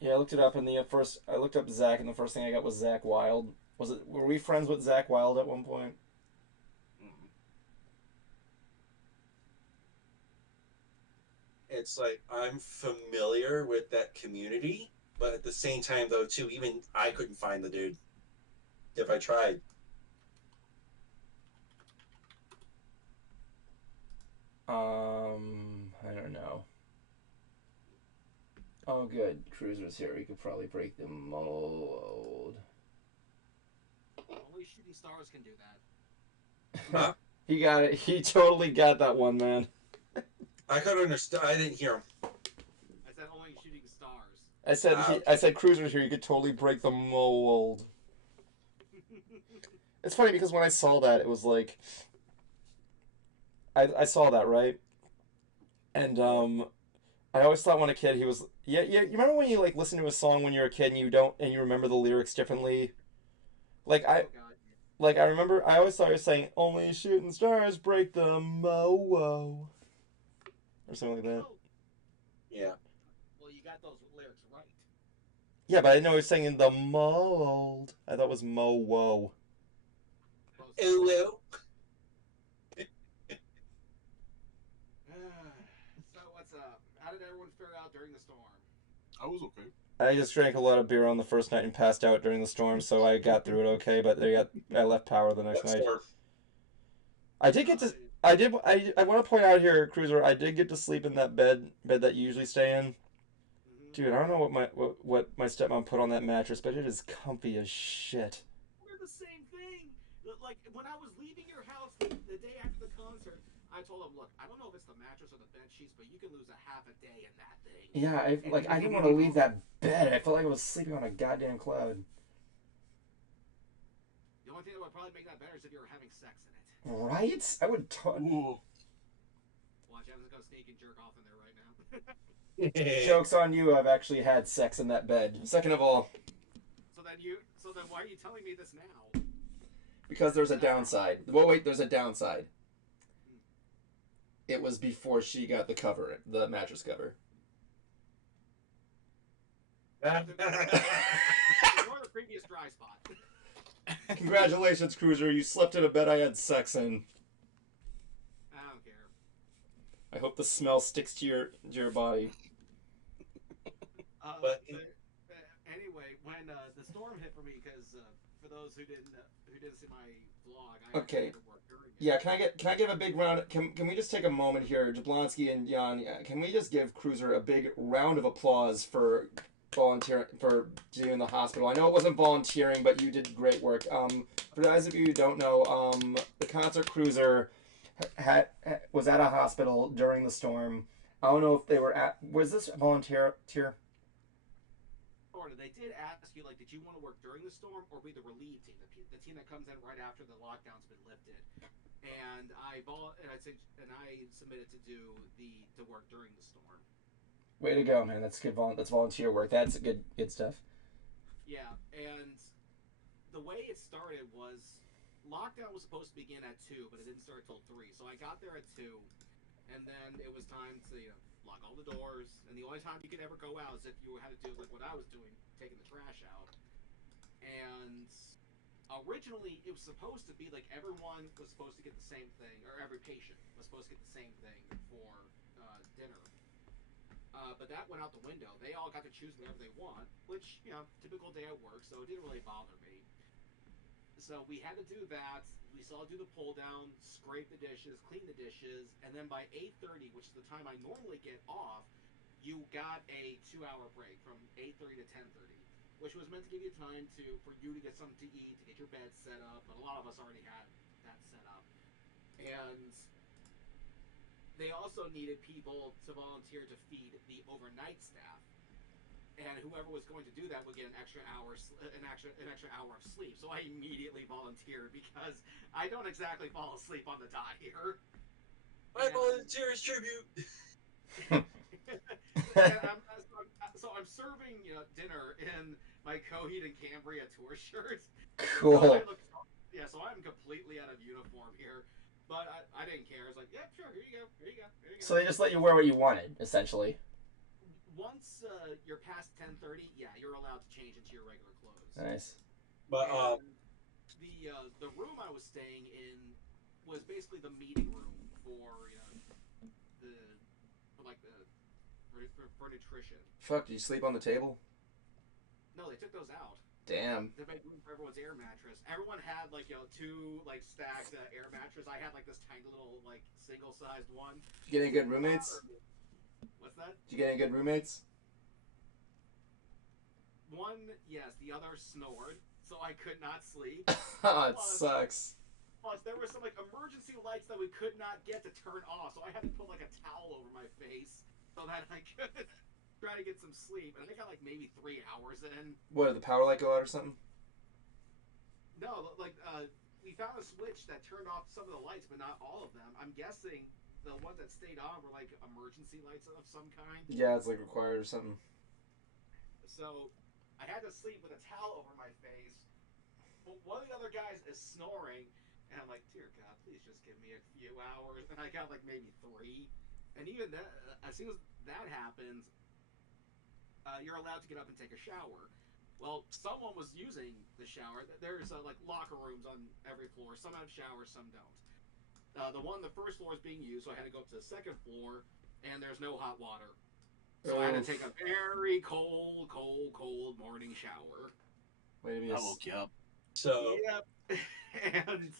Yeah, I looked it up, and I looked up Zach, and the first thing I got was Zach Wild. Were we friends with Zach Wild at one point? It's like I'm familiar with that community, but at the same time, though, too, even I couldn't find the dude if I tried. I don't know. Oh, good. Cruiser's here. We could probably break the mold. Only shooting stars can do that. Huh? He got it. He totally got that one, man. I couldn't understand. I didn't hear him. I said only shooting stars. I said Cruiser's here. You could totally break the mold. It's funny because when I saw that, it was like I saw that, right? And I always thought when a kid he was yeah. You remember when you like listen to a song when you're a kid and you remember the lyrics differently? Like I remember I always thought he was saying only shooting stars break the mo or something like that. Yeah. Well, you got those lyrics right. Yeah, but I didn't know he was singing the mold. I thought it was mo-wo. Ooh. So what's up? How did everyone fare out during the storm? I was okay. I just drank a lot of beer on the first night and passed out during the storm, so I got through it okay. But I left power the next night. I did get to. I want to point out here, Cruiser. I did get to sleep in that bed that you usually stay in. Mm-hmm. Dude, I don't know what my stepmom put on that mattress, but it is comfy as shit. We're the same thing. Like when I was leaving your house the day after the concert, I told him, "Look, I don't know if it's the mattress or the bed sheets, but you can lose a half a day in that thing." Yeah, I didn't want to leave that bed. I felt like I was sleeping on a goddamn cloud. The only thing that would probably make that better is if you were having sex in it. Right? I would. Ooh. Watch, I'm just gonna sneak and jerk off in there right now. Joke's on you. I've actually had sex in that bed. Second of all. So then why are you telling me this now? Because there's a downside. Well, wait, there's a downside. It was before she got the mattress cover. Ignore the previous dry spot. Congratulations, Cruiser. You slept in a bed I had sex in. I don't care. I hope the smell sticks to your body. But anyway, when the storm hit for me, because for those who didn't see my vlog, I Okay. had to work during it. Yeah, can I give a big round? Can we just take a moment here, Jablonski and Jan? Can we just give Cruiser a big round of applause for volunteering for doing the hospital? I know it wasn't volunteering, but you did great work. For those of you who don't know, the concert Cruiser was at a hospital during the storm. I don't know if they were at. Was this a volunteer? They did ask you, like, did you want to work during the storm or be the relief team, the team that comes in right after the lockdown's been lifted? And I submitted to work during the storm. Way to go, man! That's good. That's volunteer work. That's good stuff. Yeah, and the way it started was lockdown was supposed to begin at 2, but it didn't start till 3. So I got there at 2, and then it was time to lock all the doors. And the only time you could ever go out is if you had to do like what I was doing, taking the trash out. And originally it was supposed to be like everyone was supposed to get the same thing, or every patient was supposed to get the same thing for dinner. But that went out the window. They all got to choose whatever they want, which, typical day at work, so it didn't really bother me. So we had to do that. We saw do the pull down, scrape the dishes, clean the dishes, and then by 8:30, which is the time I normally get off, you got a 2-hour break from 8:30 to 10:30, which was meant to give you time for you to get something to eat, to get your bed set up, but a lot of us already had that set up. And they also needed people to volunteer to feed the overnight staff, and whoever was going to do that would get an extra hour of sleep. So I immediately volunteered because I don't exactly fall asleep on the dot here. My volunteer is tribute. So I'm serving dinner in my Coheed and Cambria tour shirt. Cool. So I'm completely out of uniform here. But I didn't care. I was like, yeah, sure, here you go. So they just let you wear what you wanted, essentially. Once you're past 10:30, yeah, you're allowed to change into your regular clothes. Nice. But the room I was staying in was basically the meeting room for nutrition. Fuck, did you sleep on the table? No, they took those out. Damn. To make room for everyone's air mattress. Everyone had two stacked air mattress. I had this tiny little single sized one. Did you get any good roommates? What's that? Did you get any good roommates? One, yes. The other snored, so I could not sleep. It sucks. Plus, there were some emergency lights that we could not get to turn off, so I had to put a towel over my face so that I could try to get some sleep. And I got maybe 3 hours in. What, did the power light go out or something? No, we found a switch that turned off some of the lights, but not all of them. I'm guessing the ones that stayed on were emergency lights of some kind. Yeah, it's required or something. So I had to sleep with a towel over my face. But one of the other guys is snoring, and I'm like, dear God, please just give me a few hours. And I got maybe 3. And even that, as soon as that happens, you're allowed to get up and take a shower. Well, someone was using the shower. There's locker rooms on every floor. Some have showers, some don't. The first floor is being used, so I had to go up to the second floor, and there's no hot water. So I had to take a very cold morning shower. Wait a minute. I woke you up. So Yep. And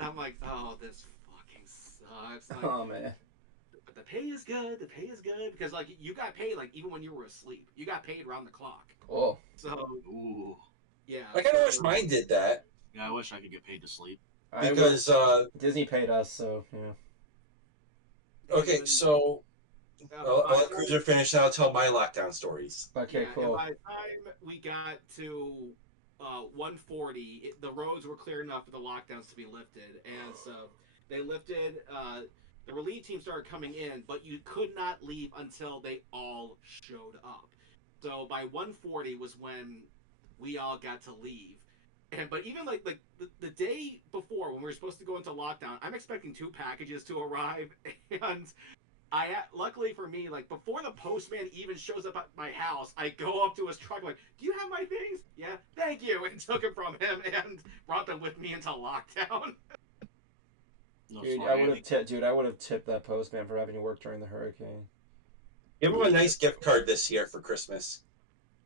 I'm like, oh, this fucking sucks. Oh, man. But the pay is good. Because you got paid even when you were asleep. You got paid around the clock. Oh. So Ooh. yeah. I kind of wish mine did that. Yeah, I wish I could get paid to sleep. Because Disney paid us, so yeah. okay, so I'll let Cruiser finish, and I'll tell my lockdown stories. Okay, cool. And by the time we got to 1:40, the roads were clear enough for the lockdowns to be lifted, and so they lifted. The relief team started coming in, but you could not leave until they all showed up. So by 1:40 was when we all got to leave. But even the day before, when we were supposed to go into lockdown, I'm expecting 2 packages to arrive, and luckily for me, before the postman even shows up at my house, I go up to his truck do you have my things? Yeah, thank you, and took them from him and brought them with me into lockdown. No, Dude, sorry, I would have tipped that postman for having to work during the hurricane. Give him a nice gift card this year for Christmas.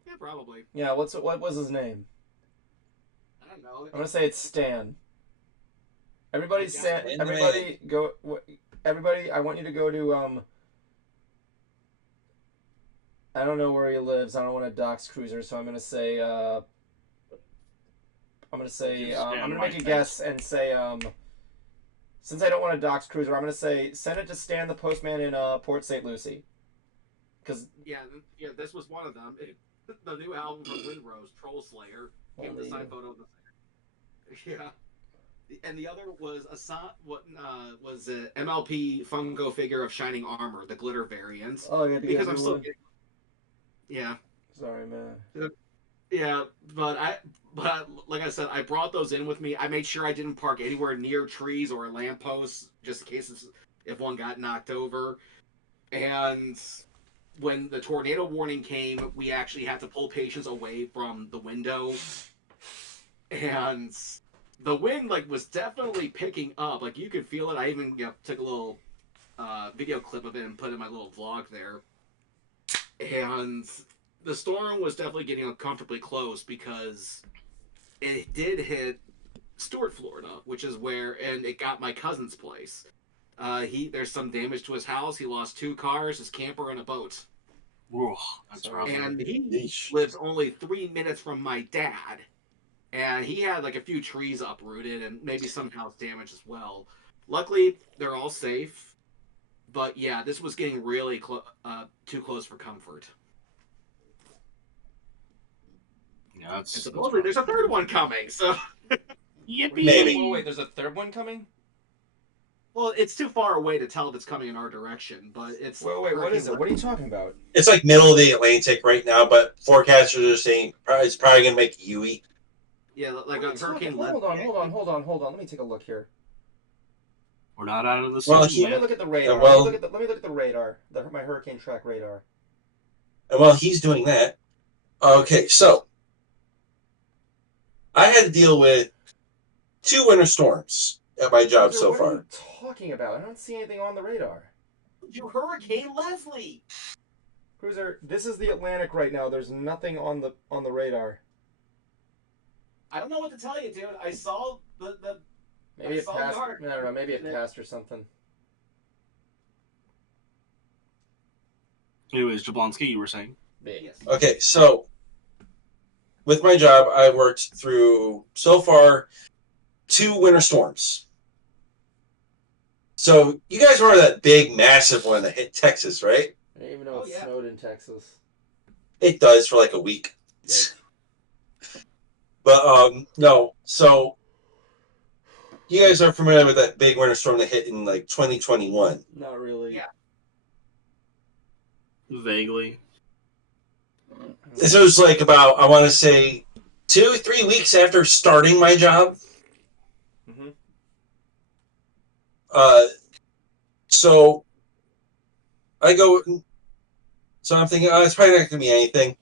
Yeah, probably. Yeah, what was his name? I don't know. I'm gonna say it's Stan. Everybody, Yeah, Everybody, I want you to go to I don't know where he lives. I don't want to dox Cruiser, so I'm gonna say I'm gonna make a guess and say since I don't want to dox Cruiser, I'm gonna say send it to Stan the postman in Port St. Lucie. Cause yeah, this was one of them. The new album from Windrose, Troll Slayer, came with a signed photo of the singer. Yeah, and the other was was a MLP Funko figure of Shining Armor, the glitter variant. Oh, yeah, because I'm still getting. Yeah. Sorry, man. Yeah, but like I said, I brought those in with me. I made sure I didn't park anywhere near trees or lampposts, just in case if one got knocked over. And when the tornado warning came, we actually had to pull patients away from the window, and the wind was definitely picking up. Like you could feel it. I even took a little video clip of it and put in my little vlog there. And the storm was definitely getting uncomfortably close because it did hit Stuart, Florida, which is and it got my cousin's place. There's some damage to his house. He lost 2 cars, his camper, and a boat. Ooh, that's rough. And he Yeesh. lives only 3 minutes from my dad. And he had a few trees uprooted and maybe some house damage as well. Luckily, they're all safe. But yeah, this was getting really too close for comfort. Yeah, that's supposedly there's a third one coming, so... Yippee! Maybe. Oh, wait, there's a third one coming? Well, it's too far away to tell if it's coming in our direction, but it's... Wait, what is it? What are you talking about? It's like middle of the Atlantic right now, but forecasters are saying it's probably going to make Yui. Yeah, like What are a you talking- hurricane... Hold on. Let me take a look here. We're not out of the Well, season Let me yet. look at the radar. well- let me look at the radar. My hurricane track radar. And while he's doing that, okay, so I had to deal with 2 winter storms at my job Cruiser, so what far. are you talking about? I don't see anything on the radar. You Hurricane Leslie! Cruiser, this is the Atlantic right now. There's nothing on the radar. I don't know what to tell you, dude. I saw the Maybe I it saw passed. the arc. I don't know. Maybe it passed or something. Anyways, Jablonski, you were saying? Yes. Okay, so with my job, I worked through, so far, 2 winter storms. So you guys remember that big, massive one that hit Texas, right? I didn't even know it snowed in Texas. It does for like a week. Yes. But no, so you guys are familiar with that big winter storm that hit in like 2021. Not really. Yeah. Vaguely. This was like about, I want to say, 2-3 weeks after starting my job. Mm-hmm. So I go, so I'm thinking, it's probably not going to be anything.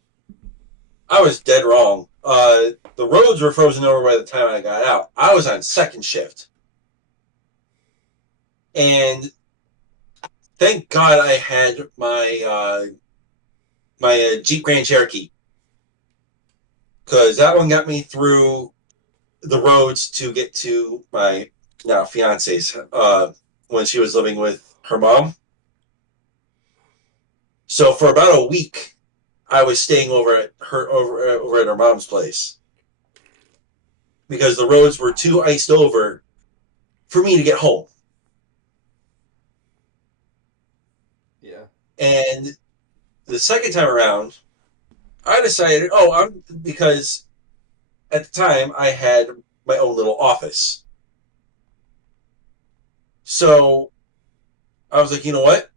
I was dead wrong. The roads were frozen over by the time I got out. I was on second shift. And thank God I had my Jeep Grand Cherokee. Because that one got me through the roads to get to my now fiance's when she was living with her mom. So for about a week, I was staying over at her mom's place because the roads were too iced over for me to get home. Yeah. And the second time around, I decided, because at the time I had my own little office. So I was like, you know what?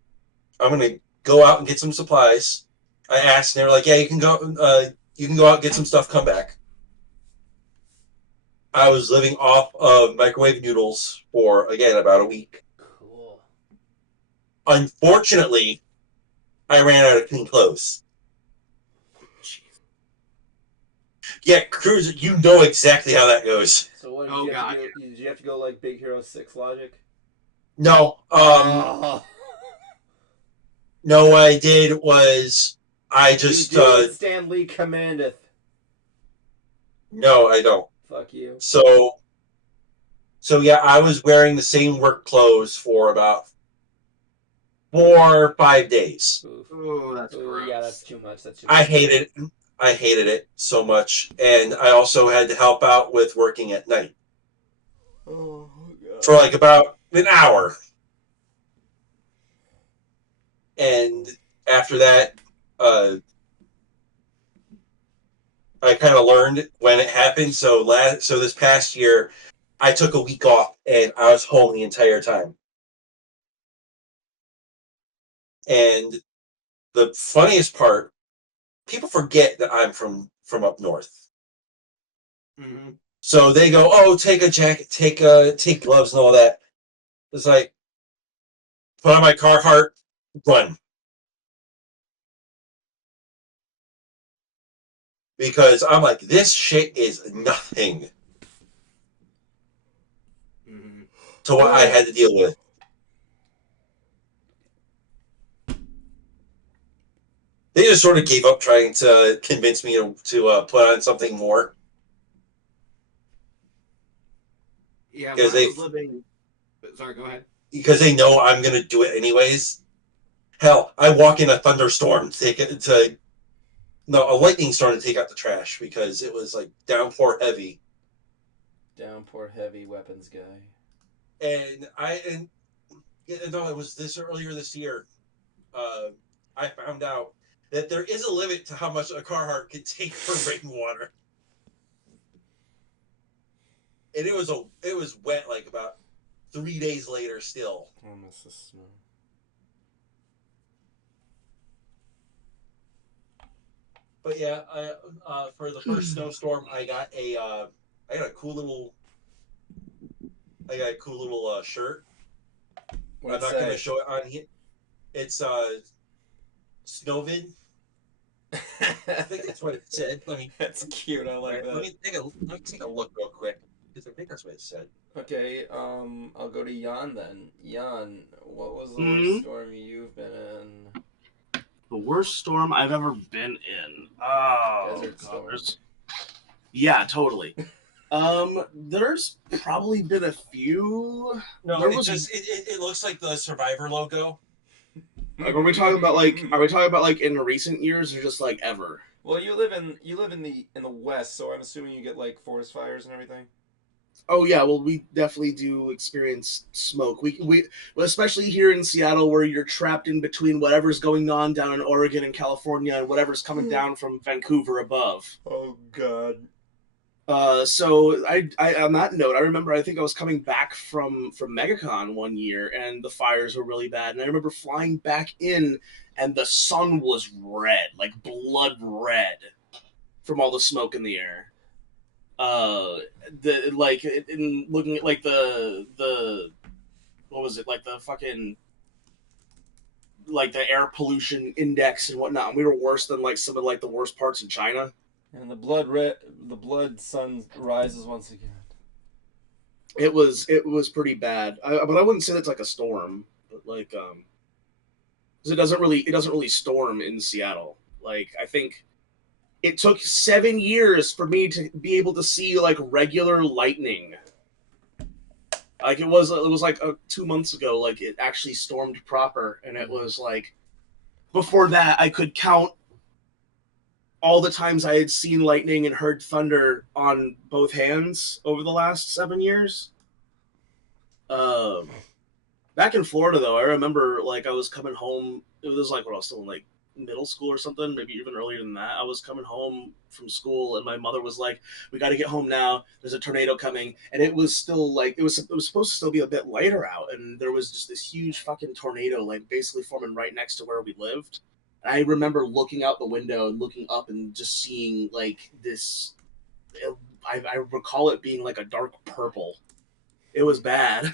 I'm going to go out and get some supplies. I asked, and they were like, yeah, you can go out and get some stuff, come back. I was living off of microwave noodles for, again, about a week. Cool. Unfortunately, I ran out of clean clothes. Yeah, Cruiser, you know exactly how that goes. So what Oh, did you have God. to do? Did you have to go like Big Hero 6 logic? No, no, what I did was I just you do what Stan Lee commandeth. no, I don't. Fuck you. So yeah, I was wearing the same work clothes for about 4 or 5 days. Oof. Oh, that's Ooh, gross. yeah, that's too much. That's too much. I hated it so much, and I also had to help out with working at night Oh, God. for like about an hour. And after that, I kind of learned when it happened. So this past year, I took a week off, and I was home the entire time. And the funniest part, people forget that I'm from from up north. Mm-hmm. So they go, oh, take a jacket, take gloves and all that. It's like, put on my Carhartt, run. Because I'm like, this shit is nothing to what I had to deal with. They just sort of gave up trying to convince me to put on something more. Yeah, Because when I was living. Sorry, go ahead. Because they know I'm going to do it anyways. Hell, I walk in a thunderstorm a lightning storm to take out the trash because it was like downpour heavy. Downpour heavy weapons guy. And it was earlier this year. I found out that there is a limit to how much a Carhartt can take for rainwater. And it was wet like about 3 days later still. I miss the snow. But yeah, for the first snowstorm, I got a cool little shirt. I'm not going to show it on here. It's Snowvid. I think that's what it said. That's cute. I like that. Let me take a look real quick because I think that's what it said. Okay, I'll go to Jan then. Jan, what was the worst storm you've been in? The worst storm I've ever been in. Oh, Desert storm. Yeah, totally. There's probably been a few. No, it looks like the Survivor logo. Like, are we talking about like in recent years or just like ever? Well, you live in the west, so I'm assuming you get like forest fires and everything. Oh yeah, well we definitely do experience smoke. We especially here in Seattle where you're trapped in between whatever's going on down in Oregon and California and whatever's coming down from Vancouver above. Oh god. So I on that note, I remember I think I was coming back from MegaCon one year and the fires were really bad, and I remember flying back in and the sun was red, like blood red, from all the smoke in the air. In looking at like the what was it, like the fucking like the air pollution index and whatnot, and we were worse than like some of like the worst parts in China. And the blood sun rises once again. It was pretty bad, but I wouldn't say that's like a storm, but like because it doesn't really storm in Seattle. Like I think it took 7 years for me to be able to see like regular lightning. Like it was like 2 months ago. Like it actually stormed proper, and it was like before that I could count all the times I had seen lightning and heard thunder on both hands over the last 7 years. Back in Florida, though, I remember like I was coming home. It was like when I was still in like middle school or something, maybe even earlier than that. I was coming home from school, and my mother was like, "We got to get home now. There's a tornado coming." And it was still like it was supposed to still be a bit lighter out, and there was just this huge fucking tornado, like basically forming right next to where we lived. And I remember looking out the window and looking up and just seeing like this. I recall it being like a dark purple. It was bad.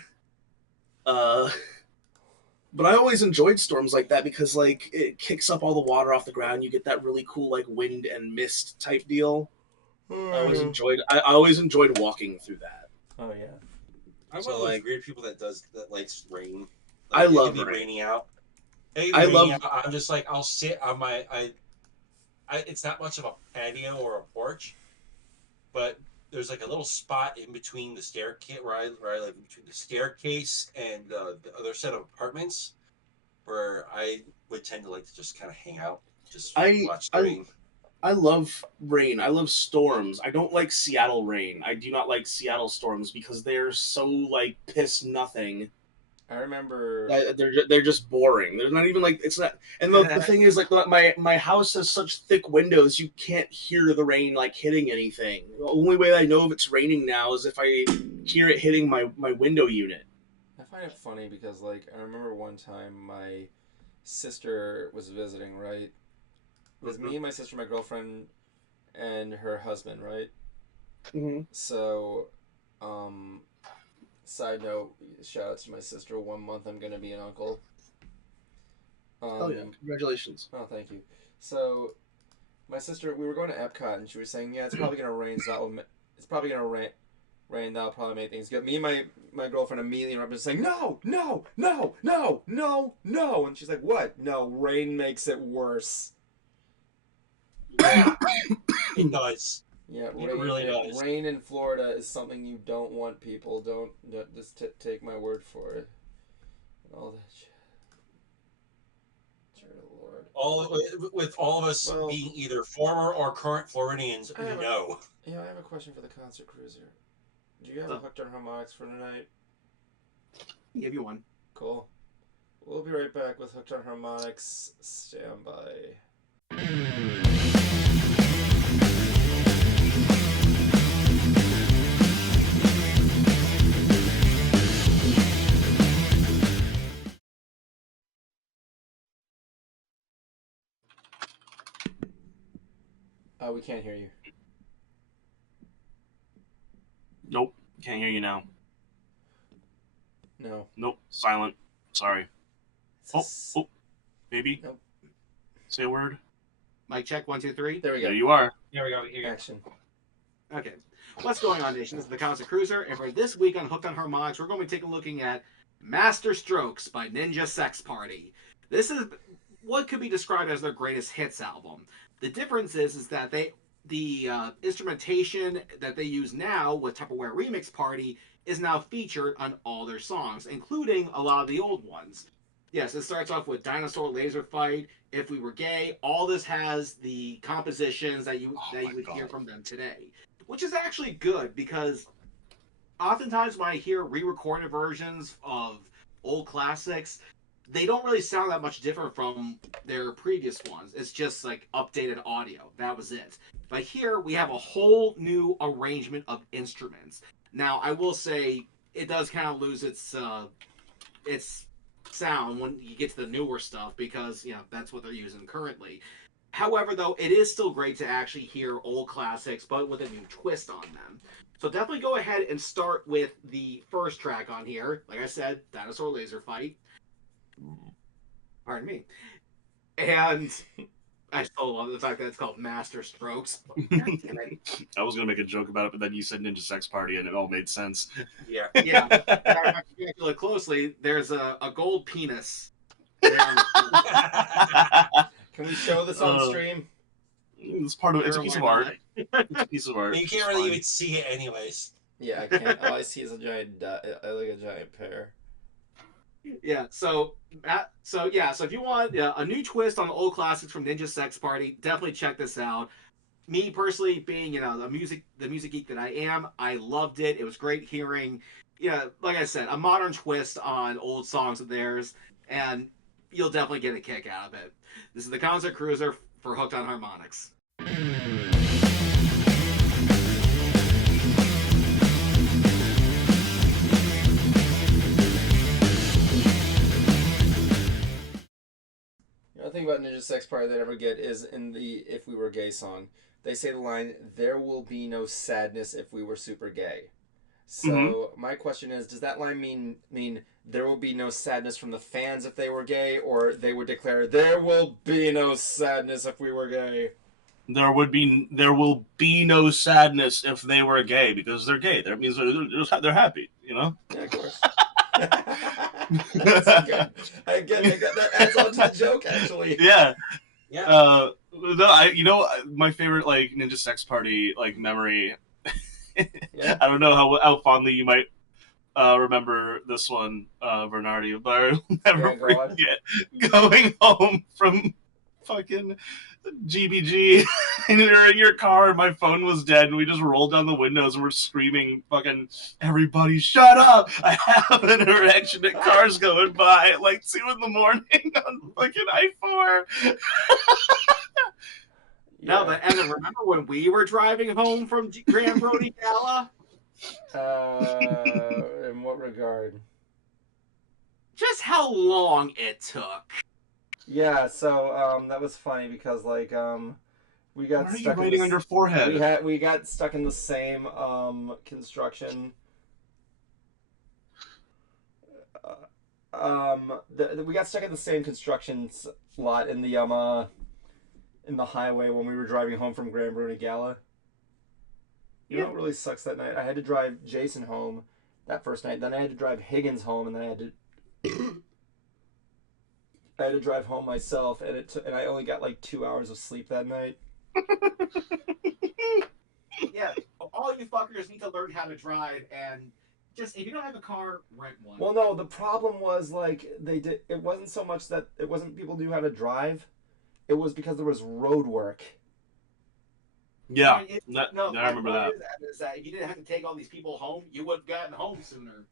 But I always enjoyed storms like that because like it kicks up all the water off the ground. You get that really cool like wind and mist type deal. I always enjoyed walking through that. Oh yeah. I'm one of those weird people that likes rain. Like, I love rain. Raining out. I'm just like I'll sit on my it's not much of a patio or a porch, but there's like a little spot in between the staircase where I live, between the staircase and the other set of apartments, where I would tend to like to just kind of hang out, just watch the rain. I love rain. I love storms. I don't like Seattle rain. I do not like Seattle storms because they're so like piss nothing. I remember they're just boring. They're not even like it's not. And the thing is, like my house has such thick windows, you can't hear the rain like hitting anything. The only way I know if it's raining now is if I hear it hitting my window unit. I find it funny because like I remember one time my sister was visiting. Right, it was me and my sister, my girlfriend, and her husband, right? Mm-hmm. So, side note, shout out to my sister. 1 month I'm gonna be an uncle. Oh yeah, congratulations. Oh, thank you. So, my sister, we were going to Epcot, and she was saying, "Yeah, it's probably gonna rain. So it's probably gonna rain. That'll probably make things good." Me and my girlfriend immediately interrupted, saying, "No, no, no, no, no, no!" And she's like, "What? No, rain makes it worse." Yeah, it does. Yeah, It really does. Rain in Florida is something you don't want. People don't just take my word for it. And all that shit. Dear Lord. With all of us Well, being either former or current Floridians, I have no. Yeah, I have a question for the concert cruiser. Do you have a hooked on harmonics for tonight? I'll give you one. Cool. We'll be right back with Hooked on Harmonics. Stand by. We can't hear you. Nope, can't hear you now. No. Nope, silent. Sorry. Oh, maybe. Nope. Say a word. Mic check, 1, 2, 3. There we go. There you are. There we go. Here you go. Action. Okay. What's going on, Nation? This is the Concert Cruiser, and for this week on Hooked on Harmonics, we're going to be taking a looking at Master Strokes by Ninja Sex Party. This is what could be described as their greatest hits album. The difference is that the instrumentation that they use now with Tupperware Remix Party is now featured on all their songs, including a lot of the old ones. Yes, it starts off with Dinosaur Laser Fight, If We Were Gay. All this has the compositions that you would hear from them today, which is actually good because oftentimes when I hear re-recorded versions of old classics, they don't really sound that much different from their previous ones. It's just like updated audio. That was it. But here we have a whole new arrangement of instruments. Now, I will say it does kind of lose its sound when you get to the newer stuff because, you know, that's what they're using currently. However, though, it is still great to actually hear old classics, but with a new twist on them. So definitely go ahead and start with the first track on here. Like I said, Dinosaur Laser Fight. Pardon me. And I still love the fact that it's called Master Strokes. I was gonna make a joke about it, but then you said Ninja Sex Party, and it all made sense. Yeah. Yeah. If you look closely, there's a gold penis. Can we show this on stream? It's part of. It's a piece of art. It's a piece of art. You can't really even see it, anyways. Yeah, I can't. All I see is a giant. I like a giant pear. Yeah. So if you want a new twist on the old classics from Ninja Sex Party, definitely check this out. Me personally, being the music geek that I am, I loved it. It was great hearing, like I said, a modern twist on old songs of theirs, and you'll definitely get a kick out of it. This is the Concert Cruiser for Hooked on Harmonics. The thing about Ninja Sex Party that I ever get is in the If We Were Gay song. They say the line, "There will be no sadness if we were super gay." So my question is, does that line mean there will be no sadness from the fans if they were gay, or they would declare there will be no sadness if we were gay? There will be no sadness if they were gay because they're gay. That means they're happy, Yeah, of course. That's good. Again, that adds on to the joke, actually. Yeah. Yeah. My favorite Ninja Sex Party memory. Yeah. I don't know how fondly you might remember this one, Bernardi, but I will never forget going home from fucking GBG and you're in your car and my phone was dead and we just rolled down the windows and we're screaming fucking everybody shut up, I have an erection, and cars going by at 2 a.m. on fucking I-4. No, but Evan, remember when we were driving home from Grand Brony Gala? In what regard? Just how long it took. Yeah, so that was funny because We got Why are you stuck in writing the on your forehead? we got stuck in the same construction. We got stuck in the same construction lot in the highway when we were driving home from Grand Brony Gala. You know what really sucks that night? I had to drive Jason home that first night. Then I had to drive Higgins home, and then I had to drive home myself, and and I only got like 2 hours of sleep that night. Yeah, all you fuckers need to learn how to drive, and just if you don't have a car, rent one. Well, no, the problem was like it wasn't so much that it wasn't people knew how to drive. It was because there was road work. Yeah, I mean, I remember that. Is that if you didn't have to take all these people home, you would have gotten home sooner.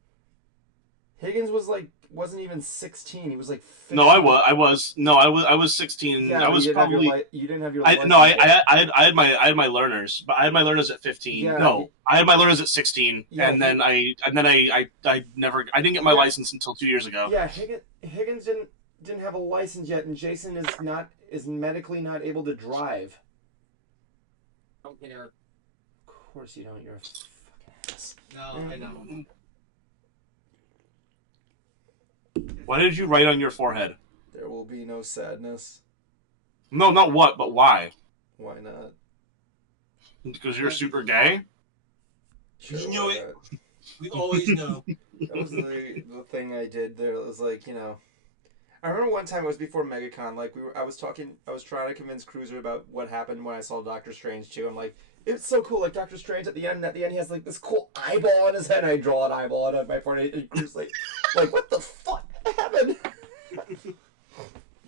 Higgins wasn't even 16. He was like 15. No, I was 16. Yeah, I was probably. You didn't have your I license no, yet. I had my learners, but I had my learners at 15. Yeah, no, I had my learners at 16, Yeah, and then I didn't get my license until 2 years ago. Yeah, Higgins didn't have a license yet, and Jason is medically not able to drive. Don't care. Of course you don't. You're a fucking ass. No, I know. Why did you write on your forehead? There will be no sadness. No, not what, but why? Why not? Because you're super gay? Sure, You knew why it. not? We always know. That was the thing I did there. It was like, I remember one time it was before MegaCon. Like I was trying to convince Cruiser about what happened when I saw Doctor Strange 2. I'm like, it's so cool. Like Doctor Strange at the end he has like this cool eyeball on his head. And I draw an eyeball on my forehead. And Cruiser's like, what the fuck happened? You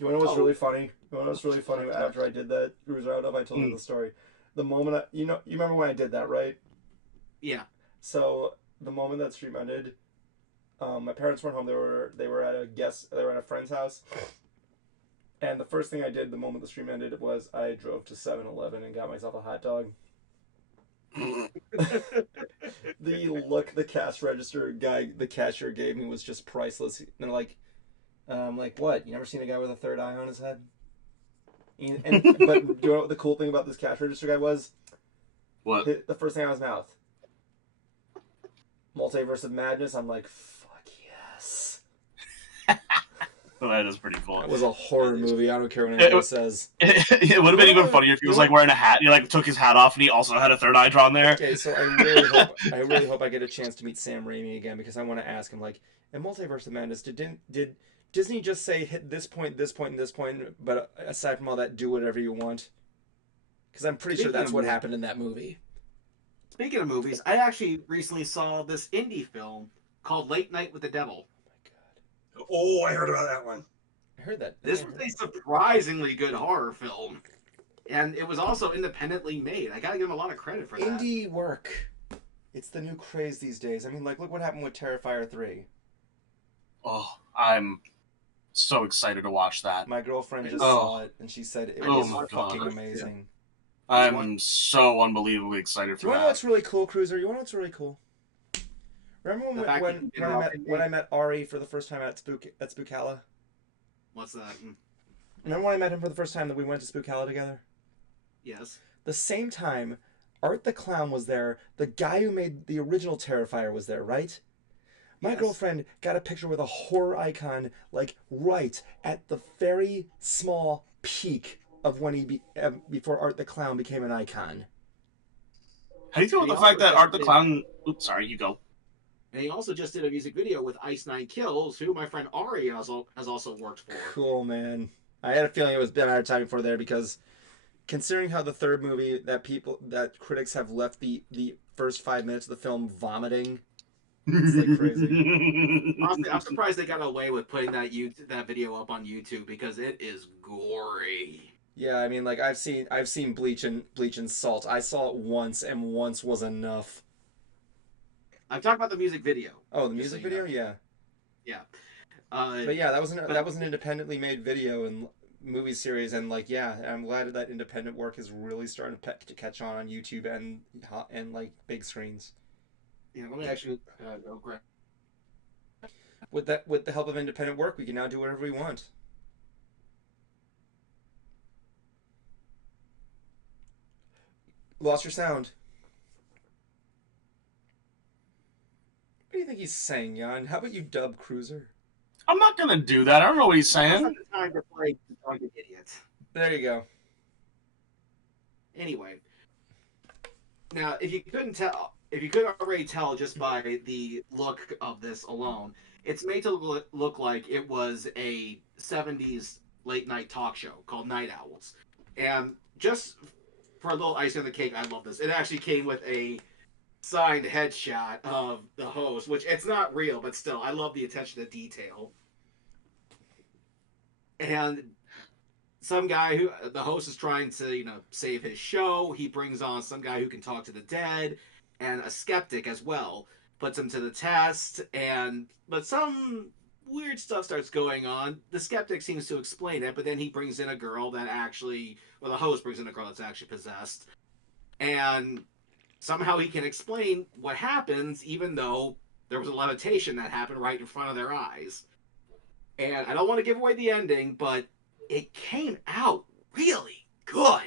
want to know what's really funny? You want to know what's really funny? After I did that, Cruiser, I don't know if I told you the story. The moment you remember when I did that, right? Yeah. So the moment that stream ended, my parents weren't home. They were at a friend's house. And the first thing I did the moment the stream ended was I drove to 7-Eleven and got myself a hot dog. The look the the cashier gave me was just priceless. And they're like, what? You never seen a guy with a third eye on his head? But do you know what the cool thing about this cash register guy was? What? The first thing out of his mouth. Multiverse of Madness. I'm like, fuck yes. Well, that is pretty cool. That was a horror movie. I don't care what anybody says. It would have been even funnier if he was like wearing a hat. He like took his hat off and he also had a third eye drawn there. Okay, so I really hope I get a chance to meet Sam Raimi again because I want to ask him like, in Multiverse of Madness, did Disney just say hit this point, this point, and this point, but aside from all that, do whatever you want? Because I'm pretty sure that's what happened in that movie. Speaking of movies, I actually recently saw this indie film called Late Night with the Devil. Oh, I heard about that one. I heard that. This was a surprisingly good horror film. And it was also independently made. I gotta give him a lot of credit for that. Indie work. It's the new craze these days. I mean, like, look what happened with Terrifier 3. Oh, I'm so excited to watch that. My girlfriend just saw it, and she said it was fucking amazing. I'm so unbelievably excited for You want to know that. what's really cool, Cruiser? You want to know what's really cool? Remember when I met Ari for the first time at Spookala? What's that? Remember when I met him for the first time that we went to Spookala together? Yes. The same time, Art the Clown was there. The guy who made the original Terrifier was there, right? My girlfriend got a picture with a horror icon, like right at the very small peak of when before Art the Clown became an icon. How do you feel about the fact that Art the Clown? Oops, sorry, you go. And he also just did a music video with Ice Nine Kills, who my friend Ari has also worked for. Cool, man. I had a feeling it was been out of time before there because, considering how the third movie that critics have left the first 5 minutes of the film vomiting, it's like crazy. Honestly, I'm surprised they got away with putting that video up on YouTube because it is gory. Yeah, I mean, like I've seen Bleach and Salt. I saw it once, and once was enough. I'm talking about the music video. Oh, the music video, yeah. Yeah. But yeah, that was an independently made video and movie series, and like yeah, I'm glad that independent work is really starting to catch on YouTube and like big screens. Yeah, let me actually go grab. With the help of independent work, we can now do whatever we want. Lost your sound. What do you think he's saying, Jan? How about you dub Cruiser? I'm not gonna do that. I don't know what he's That's saying. not the time to play the drunken idiot. There you go. Anyway, now if you couldn't already tell just by the look of this alone, it's made to look like it was a 70s late night talk show called Night Owls. And just for a little icing on the cake, I love this. It actually came with a signed headshot of the host, which it's not real, but still, I love the attention to detail. And some guy who the host is trying to, save his show. He brings on some guy who can talk to the dead and a skeptic as well. Puts him to the test, but some weird stuff starts going on. The skeptic seems to explain it, but then he brings in a girl that actually, the host brings in a girl that's actually possessed. And somehow he can explain what happens, even though there was a levitation that happened right in front of their eyes. And I don't want to give away the ending, but it came out really good.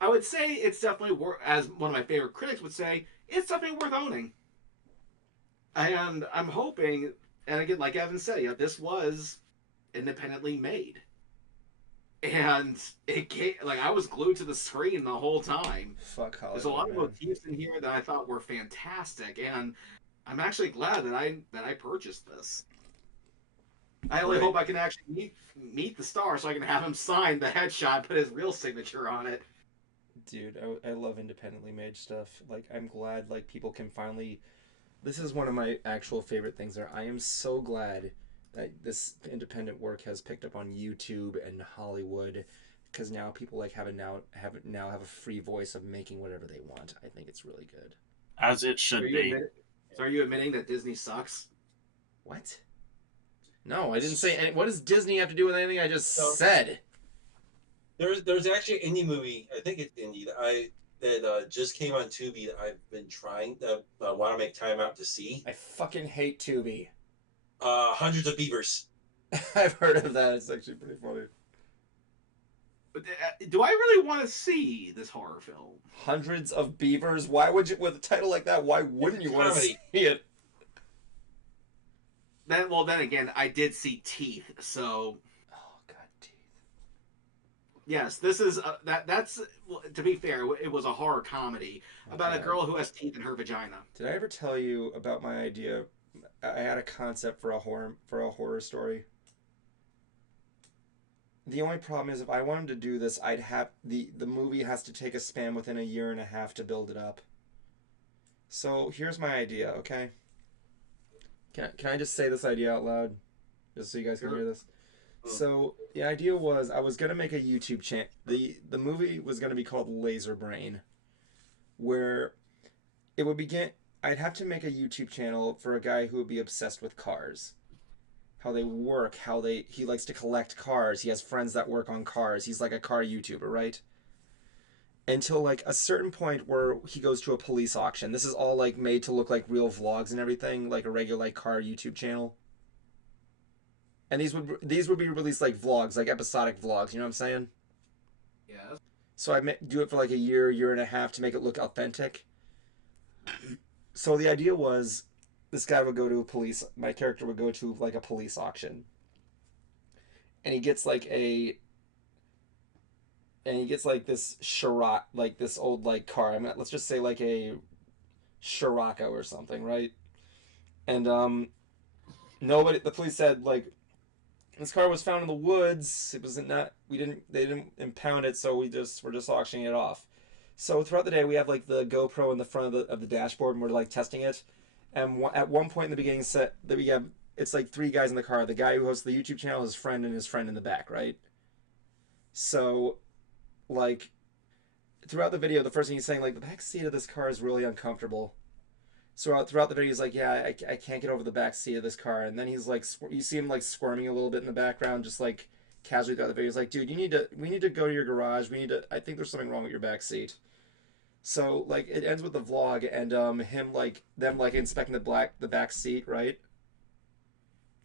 I would say it's definitely as one of my favorite critics would say, it's something worth owning. And I'm hoping, and again, like Evan said, this was independently made. And it came, I was glued to the screen the whole time. Fuck Hollywood. There's a lot of motifs in here that I thought were fantastic, and I'm actually glad that I purchased this. I only hope I can actually meet the star so I can have him sign the headshot and put his real signature on it. Dude, I love independently made stuff. I'm glad, people can finally... This is one of my actual favorite things there. I am so glad that this independent work has picked up on YouTube and Hollywood, because now people, have a free voice of making whatever they want. I think it's really good. As it should be. So are you admitting that Disney sucks? What? No, I didn't say any... What does Disney have to do with anything I just said? There's actually an indie movie, I think it's indie, that just came on Tubi that I've been trying to want to make time out to see. I fucking hate Tubi. Hundreds of Beavers. I've heard of that. It's actually pretty funny. But do I really want to see this horror film? Hundreds of Beavers? Why would you, with a title like that, why wouldn't you want to see it? Then again, I did see Teeth, so... Oh, God, Teeth. Yes, this is... that's... To be fair, it was a horror comedy about a girl who has teeth in her vagina. Did I ever tell you about my idea? I had a concept for a horror story. The only problem is if I wanted to do this, I'd have... The movie has to take a span within a year and a half to build it up. So, here's my idea, okay? Can I just say this idea out loud? Just so you guys can hear this? So, the idea was I was going to make a YouTube channel. The movie was going to be called Laser Brain, where it would begin... I'd have to make a YouTube channel for a guy who would be obsessed with cars. How they work, he likes to collect cars. He has friends that work on cars. He's like a car YouTuber, right? Until a certain point where he goes to a police auction. This is all made to look like real vlogs and everything, like a regular car YouTube channel. And these would be released like vlogs, like episodic vlogs. You know what I'm saying? Yes. So I do it for like a year and a half to make it look authentic. So the idea was, this guy would go to my character would go to like a police auction. And he gets this Scirocco, like this old car. Let's just say like a Scirocco or something, right? And the police said this car was found in the woods. It was they didn't impound it, so we're just auctioning it off. So throughout the day, we have the GoPro in the front of the dashboard, and we're testing it. And at one point in the beginning, set that we have, it's three guys in the car. The guy who hosts the YouTube channel, his friend, and his friend in the back, right? So, throughout the video, the first thing he's saying, the back seat of this car is really uncomfortable. So throughout the video, he's like, yeah, I can't get over the back seat of this car. And then he's you see him squirming a little bit in the background, just casually throughout the video. He's like, dude, we need to go to your garage. I think there's something wrong with your back seat. So it ends with the vlog and them inspecting the back seat, right?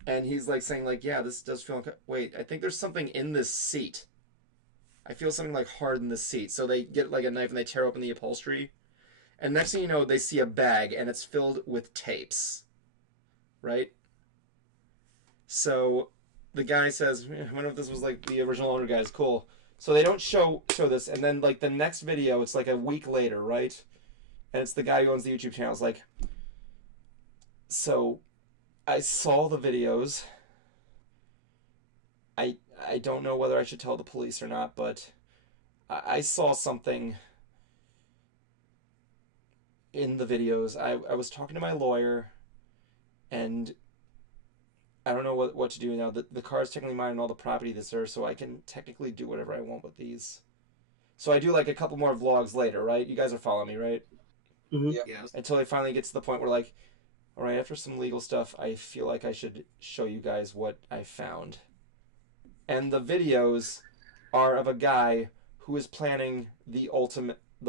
And he's saying yeah, this does feel wait, I think there's something in this seat. I feel something like hard in the seat. So they get like a knife and they tear open the upholstery. And next thing you know, they see a bag and it's filled with tapes. Right? So the guy says, I wonder if this was like the original owner guy's cool. So they don't show this, and then like the next video, it's like a week later, right? And it's the guy who owns the YouTube channel. It's like, so I saw the videos. I don't know whether I should tell the police or not, but I saw something in the videos. I was talking to my lawyer, and I don't know what to do now. The car is technically mine and all the property that's there, so I can technically do whatever I want with these. So I do like a couple more vlogs later, right? You guys are following me, right? Mm-hmm. Yes. Until I finally get to the point where like, all right, after some legal stuff, I feel like I should show you guys what I found. And the videos are of a guy who is planning the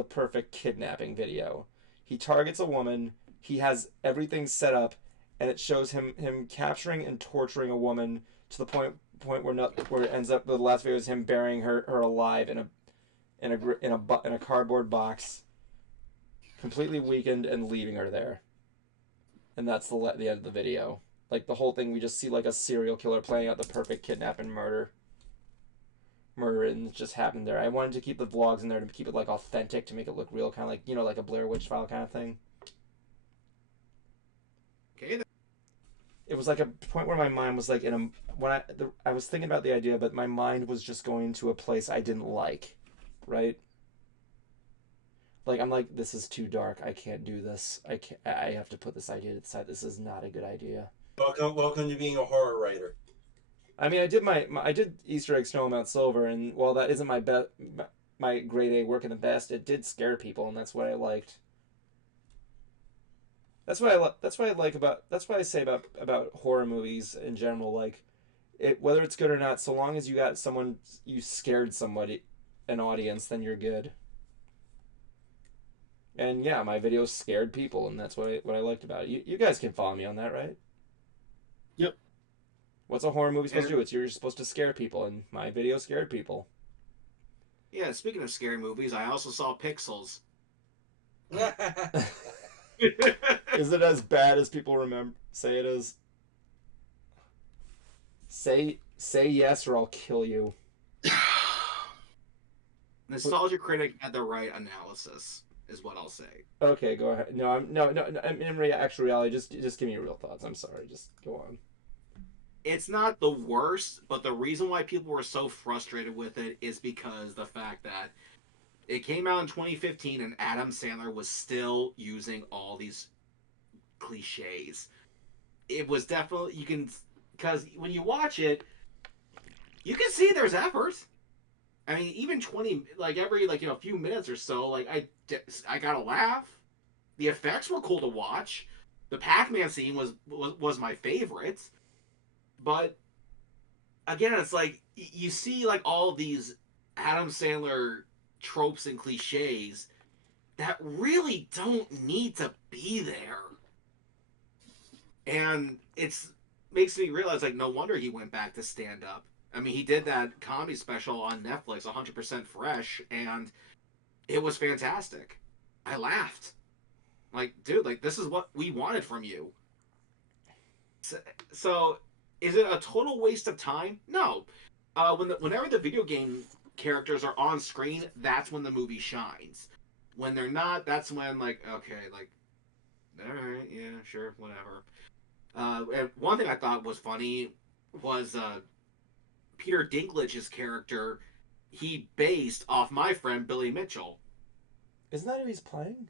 perfect kidnapping video. He targets a woman. He has everything set up, and it shows him capturing and torturing a woman to the point where it ends up. The last video is him burying her alive in a cardboard box, completely weakened, and leaving her there. And that's the end of the video. Like the whole thing, we just see like a serial killer playing out the perfect kidnap and murder, and it just happened there. I wanted to keep the vlogs in there to keep it like authentic, to make it look real, kind of like, you know, like a Blair Witch File kind of thing. Okay. Then. It was like a point where my mind was like I was thinking about the idea, but my mind was just going to a place I didn't like, right? Like I'm like, this is too dark. I can't do this. I have to put this idea to the side. This is not a good idea. Welcome to being a horror writer. I mean, I did Easter Egg Snow Mount Silver, and while that isn't my grade A work in the best, it did scare people, and that's what I liked. That's what I say about horror movies in general. Like, whether it's good or not, so long as you scared somebody, an audience, then you're good. And yeah, my videos scared people, and that's what I liked about it. You guys can follow me on that, right? Yep. What's a horror movie supposed to do? You're supposed to scare people, and my video scared people. Yeah, speaking of scary movies, I also saw Pixels. Is it as bad as people say it is? Say yes or I'll kill you. Nostalgia Critic had the right analysis, is what I'll say. Okay, go ahead. No, I'm in actual reality. Just give me your real thoughts. I'm sorry. Just go on. It's not the worst, but the reason why people were so frustrated with it is because the fact that it came out in 2015 and Adam Sandler was still using all these cliches. It was definitely, because when you watch it, you can see there's effort. I mean, even every a few minutes or so, I got a laugh. The effects were cool to watch. The Pac-Man scene was my favorite. But again, it's like you see like all these Adam Sandler tropes and cliches that really don't need to be there. And it's makes me realize, like, no wonder he went back to stand up. I mean, he did that comedy special on Netflix, 100% Fresh, and it was fantastic. I laughed. Like, dude, like, this is what we wanted from you. So is it a total waste of time? No. Whenever the video game characters are on screen, that's when the movie shines. When they're not, that's when, like, okay, like, all right, yeah, sure, whatever. And one thing I thought was funny was Peter Dinklage's character. He based off my friend Billy Mitchell. Isn't that who he's playing?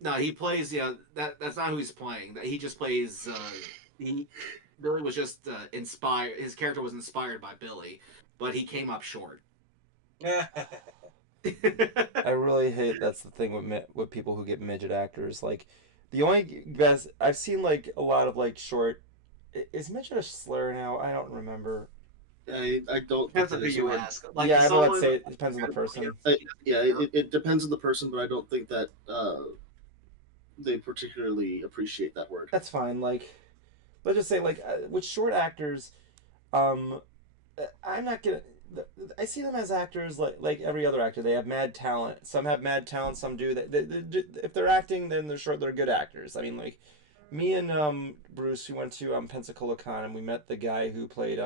No, he plays. Yeah, that's not who he's playing. He just plays. Billy was just inspired. His character was inspired by Billy, but he came up short. I really hate that's the thing with people who get midget actors. Like, the only best I've seen, like, a lot of like short. Is midget a slur now? I don't remember. I don't. Depends on who you ask. Like, yeah, I know what to say. It depends on the person. It depends on the person, but I don't think that they particularly appreciate that word. That's fine. Like, let's just say, like, with short actors, I'm not gonna. I see them as actors like every other actor. They have mad talent. Some have mad talent. Some do. If they're acting, then they're good actors. I mean, like me and Bruce, we went to Pensacola Con and we met the guy who played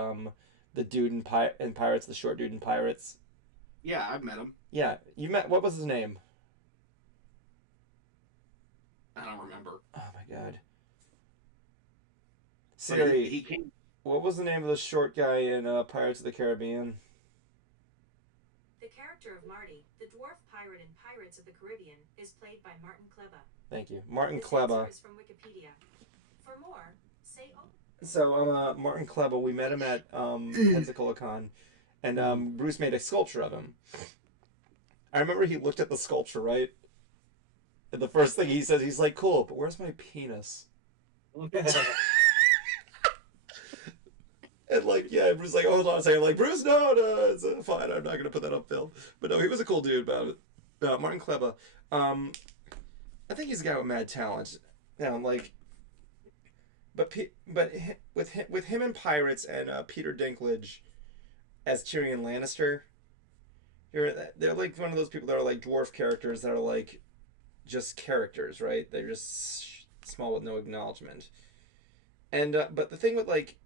the dude in Pirates, the short dude in Pirates. Yeah, I've met him. Yeah, you met. What was his name? I don't remember. Oh my god. But Siri, he came. what was the name of the short guy in Pirates of the Caribbean? The character of Marty, the dwarf pirate in Pirates of the Caribbean, is played by Martin Kleba. Thank you, Martin This Kleba. answer is from Wikipedia. For more, say oh. So Martin Kleba, we met him at Pensacola Con, and Bruce made a sculpture of him. I remember he looked at the sculpture, right? And the first thing he says, he's like, "Cool, but where's my penis?" And like, yeah, Bruce like, hold on a second, like, Bruce, no, it's fine, I'm not gonna put that up, Phil. But no, he was a cool dude about it. Martin Kleba, I think he's a guy with mad talent. Yeah, like, but with him and Pirates and Peter Dinklage as Tyrion Lannister, they're like one of those people that are like dwarf characters that are like just characters, right? They're just small with no acknowledgement. And but the thing with like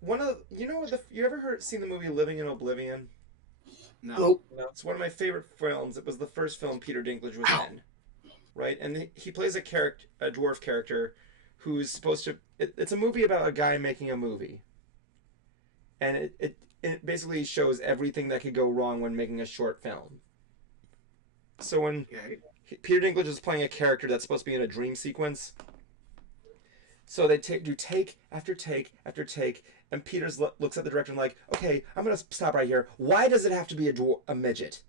one of you ever seen the movie Living in Oblivion? No. It's one of my favorite films. It was the first film Peter Dinklage was in, right? And he plays a dwarf character who's supposed to. It's a movie about a guy making a movie, and it basically shows everything that could go wrong when making a short film. So when Peter Dinklage is playing a character that's supposed to be in a dream sequence, so they do take after take after take, and Peter looks at the director and like, okay, I'm gonna stop right here. Why does it have to be a midget?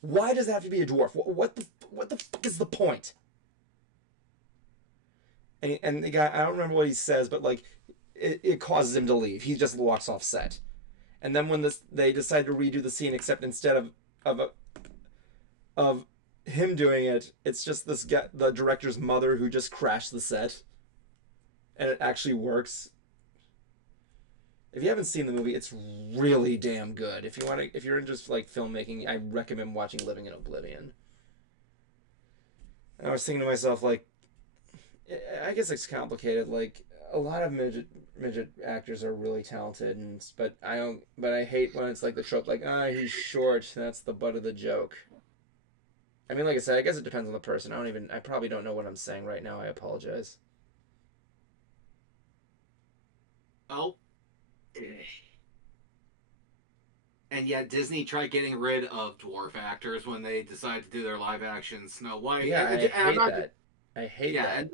Why does it have to be a dwarf? What the fuck is the point? And the guy, I don't remember what he says, but like, it causes him to leave. He just walks off set. And then when they decide to redo the scene, except instead of him doing it, it's just this guy, the director's mother, who just crashed the set, and it actually works. If you haven't seen the movie, it's really damn good. If you're into like filmmaking, I recommend watching Living in Oblivion. And I was thinking to myself, like, I guess it's complicated. Like, a lot of midget actors are really talented, but I hate when it's like the trope, like, he's short, that's the butt of the joke. I mean, like I said, I guess it depends on the person. I probably don't know what I'm saying right now. I apologize. Oh. And yet Disney tried getting rid of dwarf actors when they decided to do their live action Snow White. Yeah, I hate that. I hate that.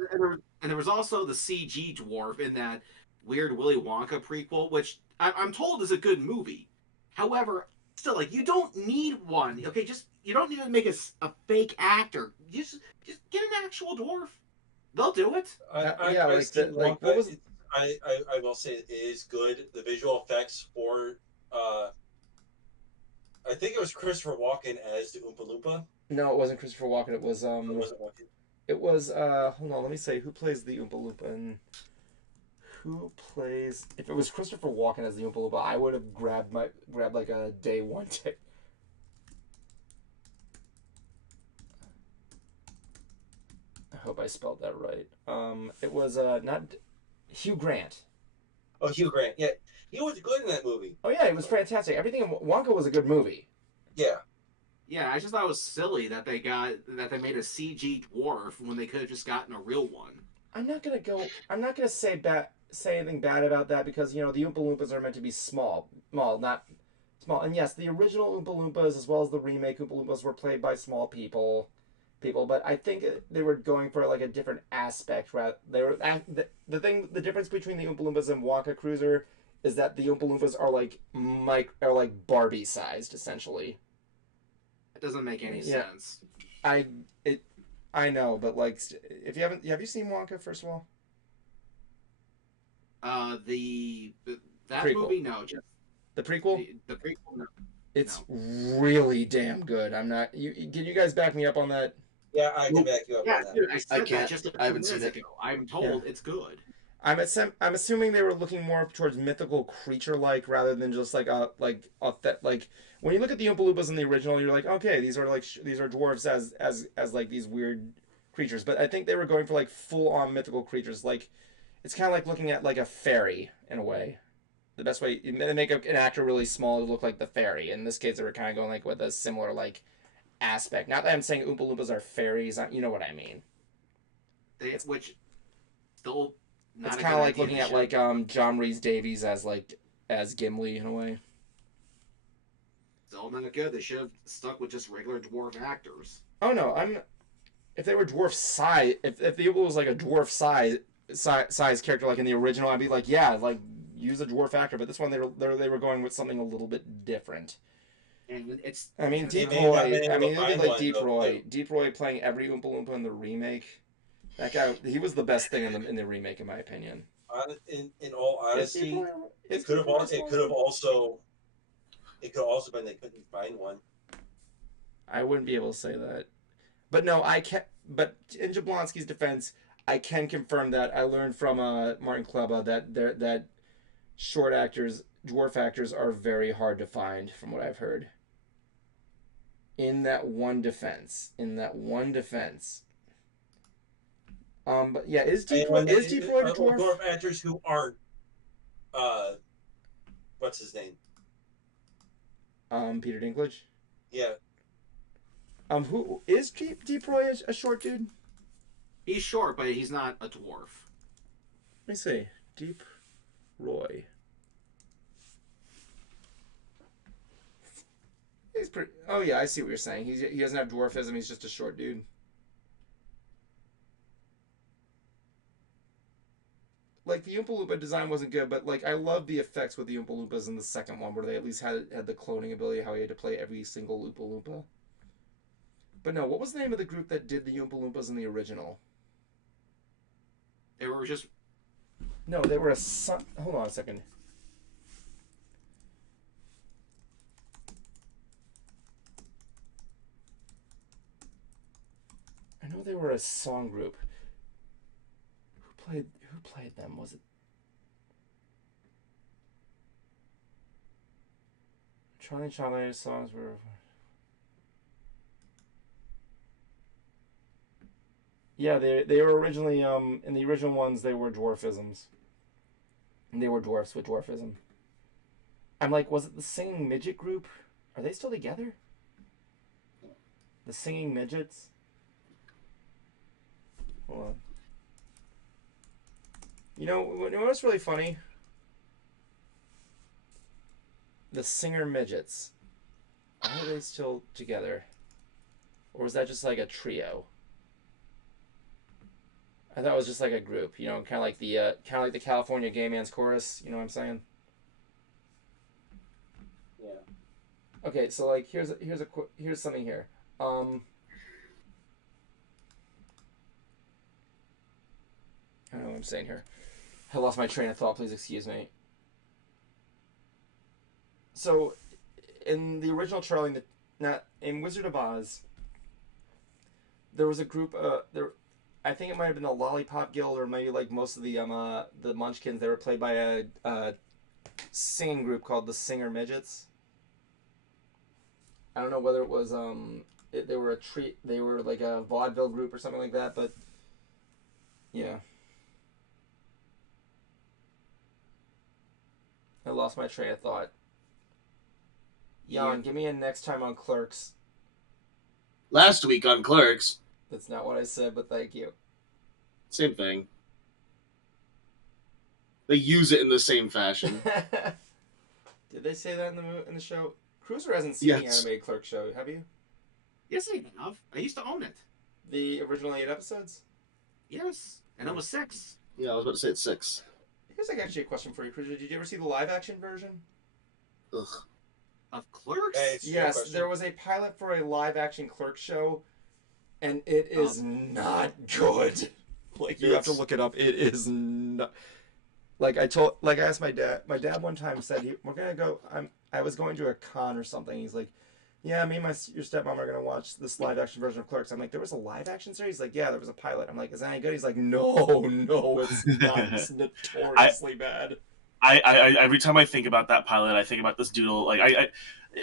And there was also the CG dwarf in that weird Willy Wonka prequel, which I'm told is a good movie. However, still, like, you don't need one. Okay, you don't need to make a fake actor. Just get an actual dwarf. They'll do it. I will say it is good. The visual effects for I think it was Christopher Walken as the Oompa Loompa. No, it wasn't Christopher Walken. It was It wasn't Walken. It was hold on, let me say who plays the Oompa Loompa and who plays. If it was Christopher Walken as the Oompa Loompa, I would have grabbed like a day one ticket. I hope I spelled that right. It was not Hugh Grant. Oh, Hugh Grant. Yeah, he was good in that movie. Oh yeah, it was fantastic. Everything in Wonka was a good movie. Yeah. Yeah, I just thought it was silly that they made a CG dwarf when they could have just gotten a real one. I'm not gonna say anything bad about that, because the Oompa Loompas are meant to be small, not small. And yes, the original Oompa Loompas as well as the remake Oompa Loompas were played by small people, but I think they were going for like a different aspect. The difference between the Oompa Loompas and Wonka Cruiser is that the Oompa Loompas are like Barbie sized, essentially. It doesn't make any sense. I know, but like, if you haven't, have you seen Wonka, first of all? That prequel. movie, no. Just the prequel. The prequel, no. It's really damn good. I'm not. Can you guys back me up on that? Yeah, I can back you up on that. Dude, I said I can't. that just I haven't seen it. ago. I'm told it's good. I'm assuming they were looking more towards mythical creature-like rather than just like like when you look at the Oompa Loompas in the original, you're like, okay, these are like these are dwarves as like these weird creatures. But I think they were going for like full-on mythical creatures. Like it's kind of like looking at like a fairy in a way. The best way they make an actor really small to look like the fairy. In this case, they were kind of going like with a similar like aspect. Not that I'm saying Oompa Loompas are fairies. You know what I mean. Which still not. It's kind of like looking at like John Rhys Davies as Gimli in a way. Still not good. They should have stuck with just regular dwarf actors. Oh no, if they were dwarf size, if the Oompa was like a dwarf size character like in the original, I'd be like, yeah, like use a dwarf actor. But this one they were going with something a little bit different. And it's. I mean, Deep may not Roy. been able I to mean, look at find like one, Deep though, Roy. too. Deep Roy playing every Oompa Loompa in the remake. That guy, he was the best thing in the remake, in my opinion. In all honesty, it could have also been they couldn't find one. I wouldn't be able to say that, but no, I can. But in Jablonski's defense, I can confirm that I learned from Martin Kleba that short actors, dwarf actors, are very hard to find, from what I've heard. In that one defense. But yeah, is Deep Roy a dwarf? Dwarf actors who aren't, what's his name? Peter Dinklage. Yeah. Who is Deep Roy a short dude? He's short, but he's not a dwarf. Let me see. Deep Roy. He's pretty. Oh yeah, I see what you're saying. He doesn't have dwarfism. He's just a short dude. Like the Oompa Loompa design wasn't good, but like I love the effects with the Oompa Loompas in the second one, where they at least had the cloning ability, how he had to play every single Oompa Loompa. But no, what was the name of the group that did the Oompa Loompas in the original? They were just. No, they were hold on a second. I know they were a song group. Who played them? Was it Charlie songs were. Yeah, they were originally in the original ones they were dwarfisms. And they were dwarfs with dwarfism. I'm like, was it the Singing Midget group? Are they still together? The Singing Midgets? Hold on. You know what's really funny? The Singer Midgets. Are they still together? Or was that just like a trio? I thought it was just like a group, you know, kind of like the California Gay Man's Chorus. You know what I'm saying? Yeah. Okay, so like here's something here. I don't know what I'm saying here. I lost my train of thought. Please excuse me. So, in the original Charlie, in Wizard of Oz, there was a group. I think it might have been the Lollipop Guild, or maybe like most of the Munchkins. They were played by a singing group called the Singer Midgets. I don't know whether it was they were like a vaudeville group or something like that, but yeah. I lost my train of thought. Jan, give me a next time on Clerks. Last week on Clerks. That's not what I said, but thank you. Same thing. They use it in the same fashion. Did they say that in the show? Cruiser hasn't seen the animated Clerks show, have you? Yes, I have. I used to own it. The original 8 episodes? Yes, and it was 6. Yeah, I was about to say it's 6. Here's like actually a question for you, Cruiser. Did you ever see the live action version? Ugh. Of Clerks? Hey, Yes, there was a pilot for a live action Clerks show, and it is not good. Like you have to look it up. It is not. I asked my dad. My dad one time said we're gonna go. I was going to a con or something. He's like, Yeah, me and your stepmom are gonna watch this live action version of Clerks. I'm like, there was a live action series? He's like, yeah, there was a pilot. I'm like, is that any good? He's like, no, it's not. It's I, notoriously bad. every time I think about that pilot, I think about this doodle. Like I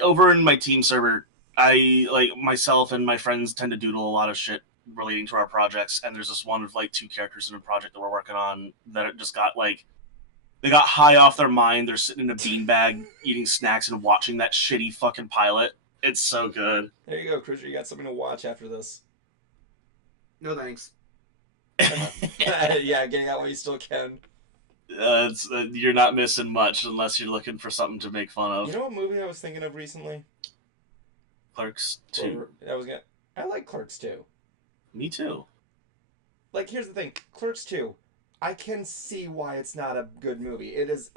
over in my team server, I like myself and my friends tend to doodle a lot of shit relating to our projects. And there's this one of like 2 characters in a project that we're working on that just got like they got high off their mind. They're sitting in a beanbag eating snacks and watching that shitty fucking pilot. It's so good. There you go, Cruiser. You got something to watch after this. No thanks. Yeah, getting out while you still can. You're not missing much unless you're looking for something to make fun of. You know what movie I was thinking of recently? Clerks 2. I like Clerks 2. Me too. Like, here's the thing. Clerks 2, I can see why it's not a good movie. It is.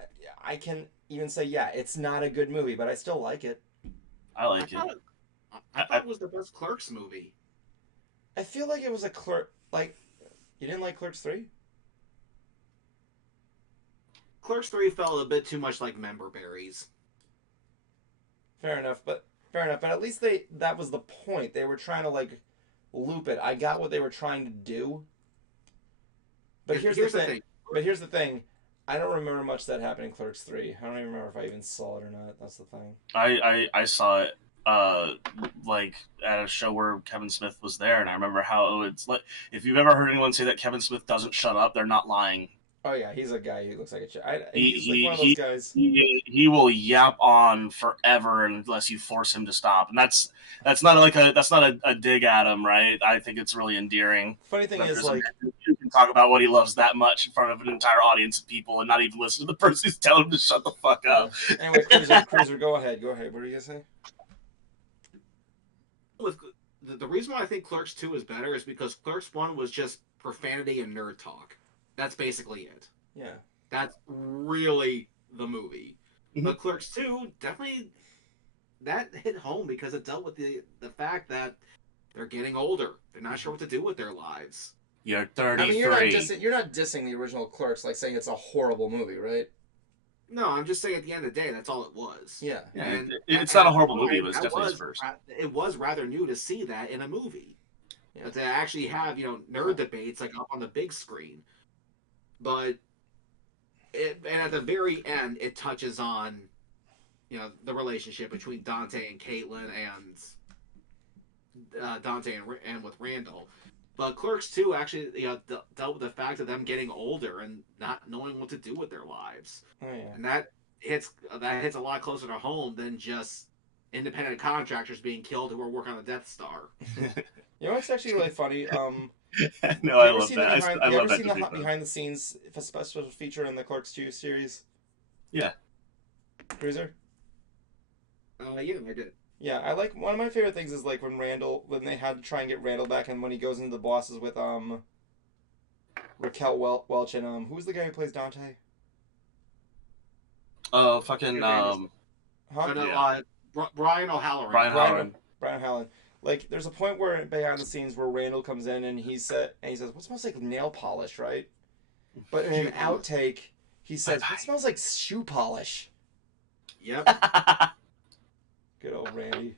I can even say, yeah, it's not a good movie, but I still like it. I like it. I thought it was the best Clerks movie. I feel like it was a Clerk. Like, you didn't like Clerks 3? Clerks 3 felt a bit too much like Member Berries. Fair enough, but at least that was the point. They were trying to like loop it. I got what they were trying to do. But here's the thing. But here's the thing. I don't remember much that happened in Clerks 3. I don't even remember if I even saw it or not. That's the thing. I saw it like at a show where Kevin Smith was there, and I remember how it's like if you've ever heard anyone say that Kevin Smith doesn't shut up, they're not lying. Oh yeah, he's a guy who looks like a shit. He's like one of those guys. He will yap on forever unless you force him to stop, and that's not a dig at him, right? I think it's really endearing. Funny thing is, like, you can talk about what he loves that much in front of an entire audience of people and not even listen to the person who's telling him to shut the fuck up. Anyway, Cruiser, go ahead. What are you gonna say? With the reason why I think Clerks 2 is better is because Clerks 1 was just profanity and nerd talk. That's basically it. Yeah. That's really the movie. But Clerks 2 definitely that hit home because it dealt with the fact that they're getting older. They're not sure what to do with their lives. You're 33. I mean, you're not dissing the original Clerks, like saying it's a horrible movie, right? No, I'm just saying at the end of the day, that's all it was. Yeah. It's not a horrible movie, but it's definitely his first. It was rather new to see that in a movie. Yeah. But to actually have, nerd debates like up on the big screen. But and at the very end, it touches on, the relationship between Dante and Caitlin and Dante and with Randall. But Clerks 2 actually dealt with the fact of them getting older and not knowing what to do with their lives. Oh, yeah. And that hits a lot closer to home than just independent contractors being killed who are working on the Death Star. You know what's actually really funny? No, I love that. Have you ever seen the behind the scenes special feature in the Clerks 2 series? Yeah. Cruiser? Yeah, I did. Yeah, I like one of my favorite things is like when they had to try and get Randall back, and when he goes into the bosses with Raquel Welch and who's the guy who plays Dante? Oh, fucking Huh? Brian O'Halloran. Brian O'Halloran. Like, there's a point where behind the scenes where Randall comes in and he says, "What smells like nail polish, right?" But in an outtake, he says, "What smells like shoe polish?" Yep. Good old Randy.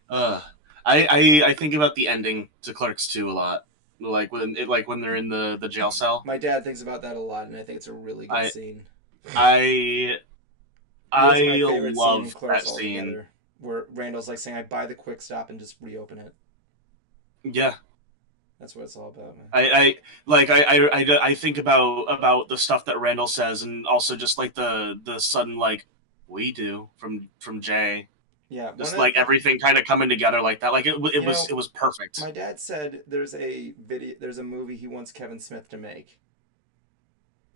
I think about the ending to Clerks 2 a lot. Like when they're in the jail cell. My dad thinks about that a lot, and I think it's a really good scene. I love that scene where Randall's like saying, "I buy the quick stop and just reopen it." Yeah. That's what it's all about, man. I think about the stuff that Randall says, and also just like the sudden like we do from Jay. Yeah, just like everything kind of coming together like that. Like it was perfect. My dad said there's a movie he wants Kevin Smith to make.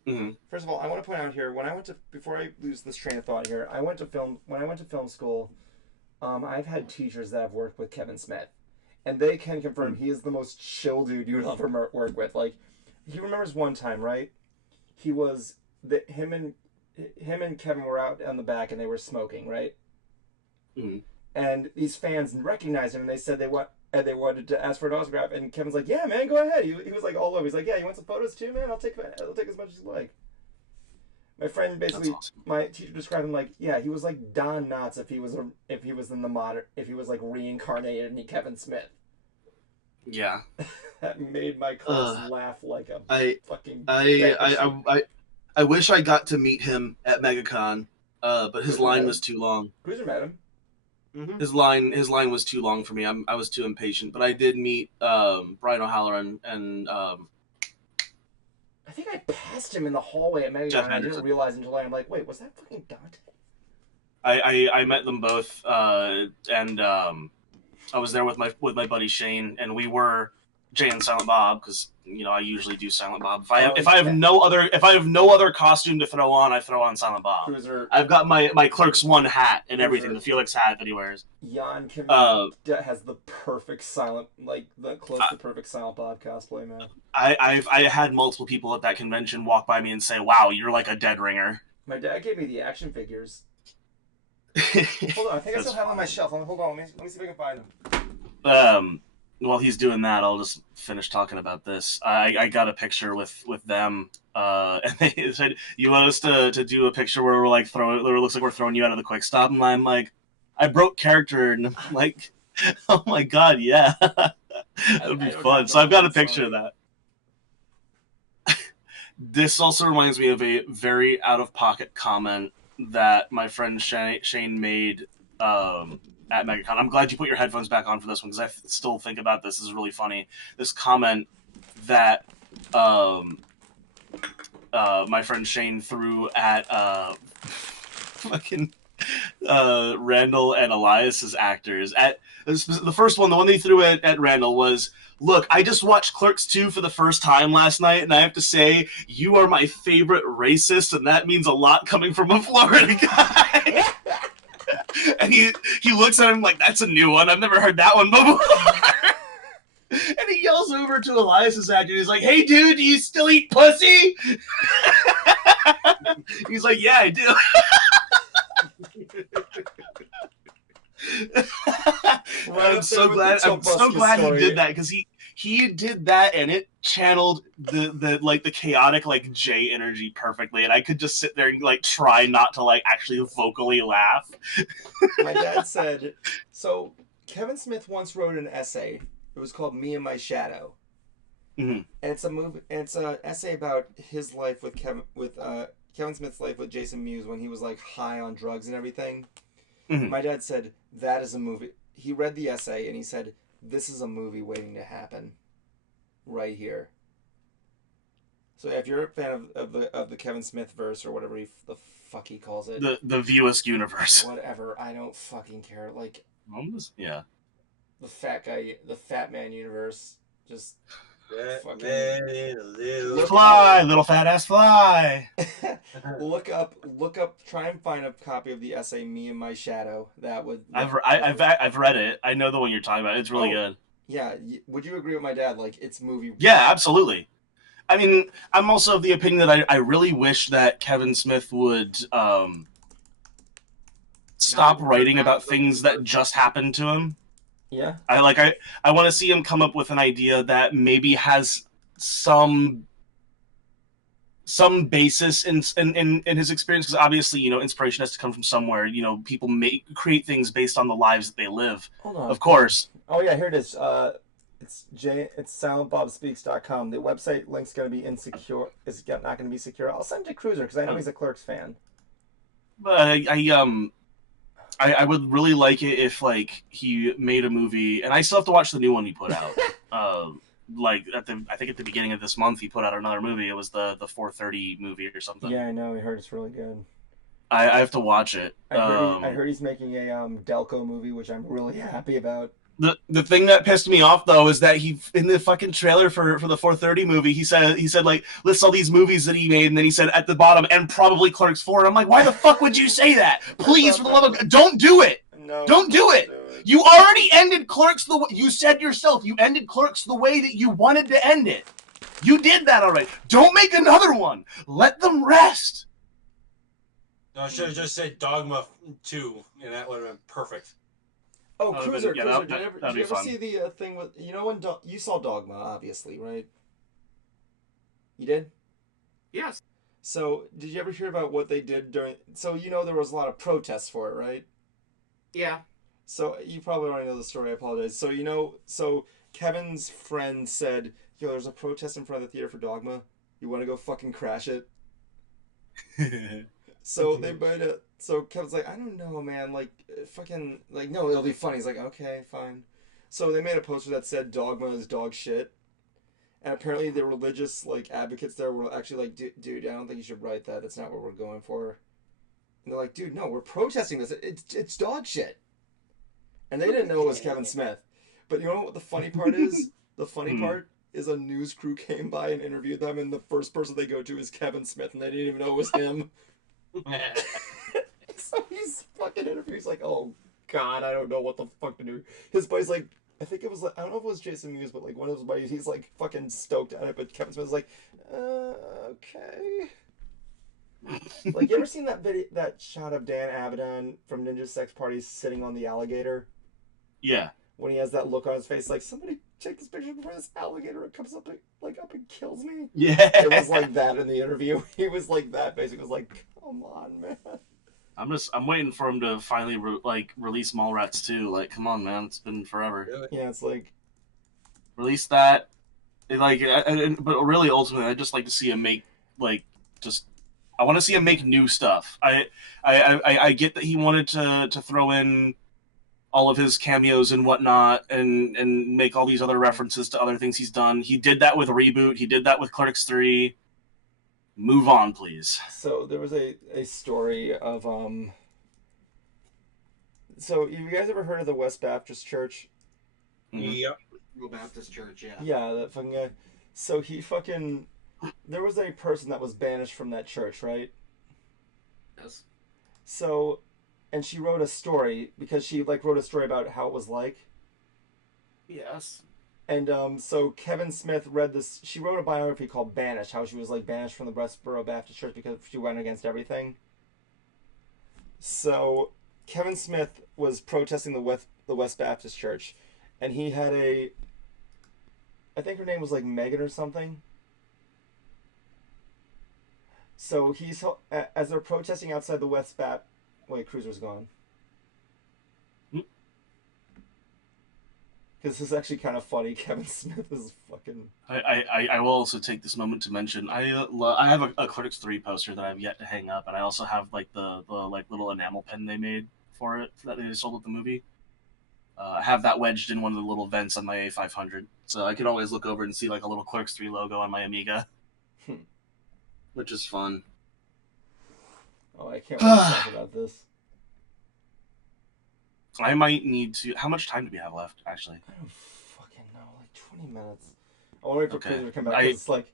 Mm-hmm. First of all, I want to point out here before I lose this train of thought here, when I went to film school, I've had teachers that have worked with Kevin Smith, and they can confirm he is the most chill dude you would ever work with. Like, he remembers one time, right? Him and Kevin were out on the back and they were smoking, right? Mm-hmm. And these fans recognized him and they said they wanted to ask for an autograph, and Kevin's like, "Yeah, man, go ahead." He was like all over. He's like, "Yeah, you want some photos too, man? I'll take as much as you like." My friend basically, That's awesome. my teacher described him like, yeah, he was like Don Knotts if he was in the modern, if he was like reincarnated in Kevin Smith. Yeah. That made my class laugh like a I fucking. I wish I got to meet him at MegaCon, but his line was too long. Cruiser met him. Mm-hmm. His line was too long for me. I was too impatient. But I did meet Brian O'Halloran and I think I passed him in the hallway at MegaCon. And I didn't realize until later. I'm like, wait, was that fucking Dante? I met them both, and I was there with my buddy Shane, and we were Jay and Silent Bob because I usually do Silent Bob. If I have no other costume to throw on, I throw on Silent Bob. Cruiser. I've got my Clerks 1 hat and everything, the Felix hat that he wears. Jan Kim has the perfect the close to perfect Silent Bob cosplay, man. I had multiple people at that convention walk by me and say, "Wow, you're like a dead ringer." My dad gave me the action figures. Hold on, I think I still have them on my shelf. Hold on, let me see if I can find them. While he's doing that, I'll just finish talking about this. I got a picture with them, and they said, "You want us to do a picture where we're like throwing? It looks like we're throwing you out of the quick stop." And I'm like, "I broke character," and I'm like, "Oh my god, yeah, that would be fun." So I've got a picture of that. This also reminds me of a very out of pocket comment that my friend Shane made at MegaCon. I'm glad you put your headphones back on for this one because I still think about this. This is really funny. This comment that my friend Shane threw at fucking Randall and Elias's actors. At the first one, the one they threw at Randall was, "Look, I just watched Clerks 2 for the first time last night, and I have to say, you are my favorite racist, and that means a lot coming from a Florida guy." And he looks at him like, "That's a new one. I've never heard that one before." And he yells over to Elias's actor. He's like, "Hey, dude, do you still eat pussy?" He's like, "Yeah, I do." I'm so glad he did that because he did that and it channeled the chaotic Jay energy perfectly, and I could just sit there and try not to actually vocally laugh. My dad said, so Kevin Smith once wrote an essay. It was called "Me and My Shadow." Mm-hmm. And it's a movie. It's an essay about his life with Kevin Smith's life with Jason Mewes when he was high on drugs and everything. Mm-hmm. My dad said that is a movie. He read the essay and he said, "This is a movie waiting to happen, right here." So if you're a fan of the Kevin Smith verse or whatever the fuck he calls it, the Viewers universe, whatever, I don't fucking care. Yeah, the fat man universe, just little fat ass fly. look up, try and find a copy of the essay "Me and My Shadow." That would. I've read it. I know the one you're talking about. It's really good. Yeah, would you agree with my dad? It's movie. Yeah, absolutely. I mean, I'm also of the opinion that I really wish that Kevin Smith would stop writing about things that just happened to him. Yeah. I want to see him come up with an idea that maybe has some basis in his experience, because obviously, inspiration has to come from somewhere. People create things based on the lives that they live. Hold on. Of course. Oh yeah, here it is. It's silentbobspeaks.com. The website link's going to be insecure. Is not going to be secure. I'll send it to Cruiser because I know he's a Clerks fan. But I would really like it if he made a movie, and I still have to watch the new one he put out. I think at the beginning of this month he put out another movie. It was the 4:30 movie or something. Yeah, I know. I heard it's really good. I have to watch it. I heard he's making a Delco movie, which I'm really happy about. The thing that pissed me off though is that he, in the fucking trailer for the 4:30 movie, he said lists all these movies that he made, and then he said at the bottom, and probably Clerks 4. And I'm like, why the fuck would you say that? Please, for the love of God, don't do it. No, don't do it. You already ended Clerks the way you said yourself. You ended Clerks the way that you wanted to end it. You did that already. Don't make another one. Let them rest. No, I should have just said Dogma 2, and that would have been perfect. Oh, Cruiser, yeah, Cruiser, did you ever see the thing with, when you saw Dogma, obviously, right? You did? Yes. So, did you ever hear about what they did during? So, there was a lot of protests for it, right? Yeah. So, you probably already know the story. I apologize. So, Kevin's friend said, "Yo, there's a protest in front of the theater for Dogma. You want to go fucking crash it?" So they made it. So Kevin's like, "I don't know, man. Like, fucking, like, no, it'll be funny." He's like, "Okay, fine." So they made a poster that said "Dogma is dog shit," and apparently the religious like advocates there were actually like, "Dude, I don't think you should write that. That's not what we're going for." And they're like, "Dude, no, we're protesting this. It's dog shit." And they didn't know it was Kevin Smith. But you know what the funny part is? The funny part is a news crew came by and interviewed them, and the first person they go to is Kevin Smith, and they didn't even know it was him. So he's fucking interviewed. He's like, "Oh God, I don't know what the fuck to do." His buddy's like, I think it was like, I don't know if it was Jason Mewes, but like one of his buddies, he's like fucking stoked at it. But Kevin Smith's like, okay. Like, you ever seen that video, that shot of Dan Avidan from Ninja Sex Party sitting on the alligator? Yeah. When he has that look on his face, like, somebody take this picture before this alligator comes up and kills me. Yeah. It was like that in the interview. He was like that. Basically, it was like, come on, man. I'm waiting for him to finally release Mallrats 2. Like, come on, man, it's been forever. Really? Yeah, it's like, Release that. But really, ultimately, I'd just like to see him make I want to see him make new stuff. I get that he wanted to throw in all of his cameos and whatnot, and make all these other references to other things he's done. He did that with Reboot. He did that with Clerks 3. Move on, please. so there was a story of so have you guys ever heard of the West Baptist Church? Yep. Real Baptist Church, yeah. Yeah, that fucking guy. So he fucking, there was a person that was banished from that church, right? Yes. So, and she wrote a story because she like wrote a story about how it was like. Yes. And so Kevin Smith read this. She wrote a biography called "Banished," how she was like banished from the Westboro Baptist Church because she went against everything. So Kevin Smith was protesting the West Baptist Church, and he had a, I think her name was like Megan or something. So he's, as they're protesting outside the West Bap. Wait, Cruiser's gone. Because this is actually kind of funny. Kevin Smith is fucking. I will also take this moment to mention I have a Clerks 3 poster that I've yet to hang up, and I also have like the like little enamel pen they made for it that they sold at the movie. I have that wedged in one of the little vents on my A500, so I can always look over and see like a little Clerks 3 logo on my Amiga, which is fun. Oh, I can't wait to talk about this. I might need to. How much time do we have left, actually? I don't fucking know. Like 20 minutes. I want to wait for Cruiser to come back. 'Cause it's like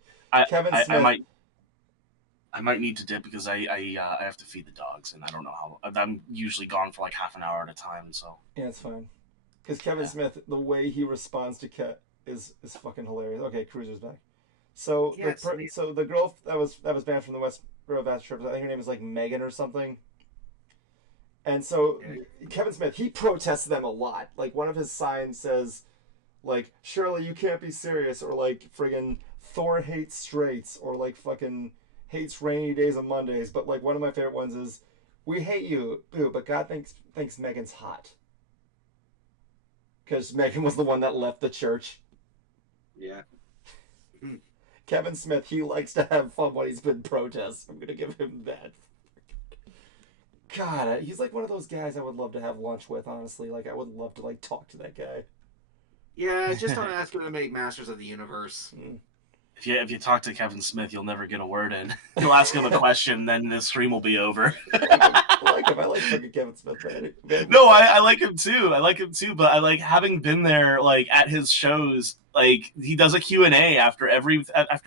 Kevin Smith. I might need to dip because I have to feed the dogs, and I don't know how. I'm usually gone for like half an hour at a time, so. Yeah, it's fine. Because Kevin Smith, the way he responds to Ket is fucking hilarious. Okay, Cruiser's back. So so the girl that was banned from the West Borough Baptist Church, I think her name is like Megan or something. And so Kevin Smith, he protests them a lot. Like one of his signs says, like, "Shirley, you can't be serious," or like friggin' "Thor hates straights," or like fucking hates rainy days and Mondays. But like one of my favorite ones is, "We hate you, boo, but God thinks Megan's hot." Because Megan was the one that left the church. Yeah. Kevin Smith, he likes to have fun when he's been protests. I'm gonna give him that. God, he's like one of those guys I would love to have lunch with, honestly. Like, I would love to, like, talk to that guy. Yeah, just don't ask him to make Masters of the Universe. If you talk to Kevin Smith, you'll never get a word in. You'll ask him a question, then the stream will be over. I like him. I like fucking Kevin Smith. Man. No, I like him too. But I like having been there, like at his shows. Like he does a Q&A after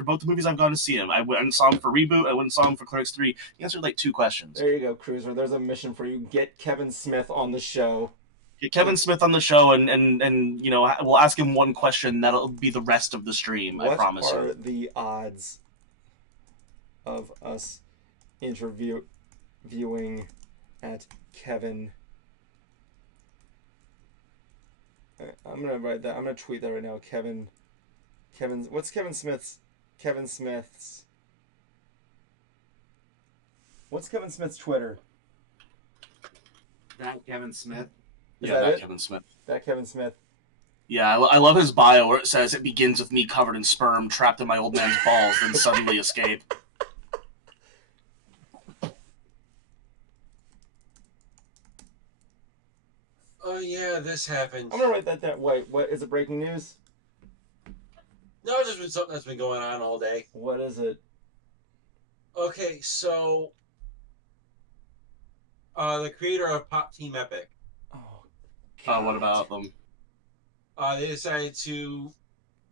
both the movies I've gone to see him. I went and saw him for Reboot. I went and saw him for Clerks 3. He answered like 2 questions. There you go, Cruiser. There's a mission for you. Get Kevin Smith on the show. Get Kevin Smith on the show, and you know we'll ask him one question. That'll be the rest of the stream. I promise you. What are the odds of us interviewing at Kevin? I'm gonna write that. I'm gonna tweet that right now. What's Kevin Smith's What's Kevin Smith's Twitter? That Kevin Smith. Is Yeah, that it? Kevin Smith. That Kevin Smith. Yeah, I love his bio where it says it begins with me covered in sperm, trapped in my old man's balls, then suddenly escape. Oh yeah, this happened. I'm gonna write that down. Wait, what is it? Breaking news? No, it's just been something that's been going on all day. What is it? Okay, so the creator of Pop Team Epic, Oh. What about them? they decided to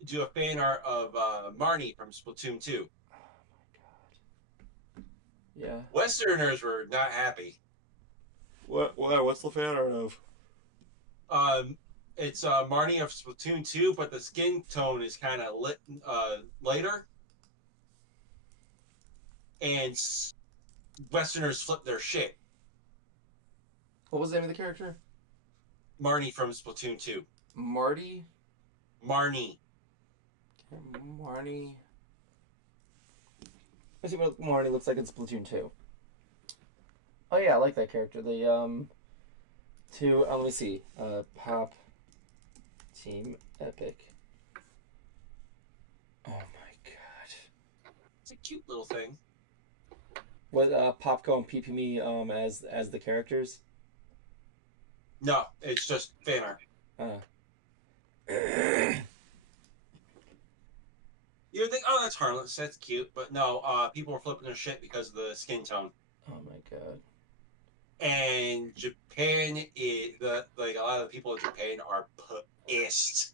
do a fan art of Marnie from Splatoon 2. Oh my god. Yeah. Westerners were not happy. What? Why? What's the fan art of? It's Marnie of Splatoon 2, but the skin tone is kind of lighter. And Westerners flip their shit. What was the name of the character? Marnie from Splatoon 2. Marty? Marnie. Marnie. Let's see what Marnie looks like in Splatoon 2. Oh yeah, I like that character. The let me see. Pop Team Epic. Oh my god. It's a cute little thing. What Popco and PP as the characters? No, it's just fan art. You would think, oh, that's harmless, that's cute, but no, people were flipping their shit because of the skin tone. Oh my god. And Japan, like a lot of the people in Japan are pissed.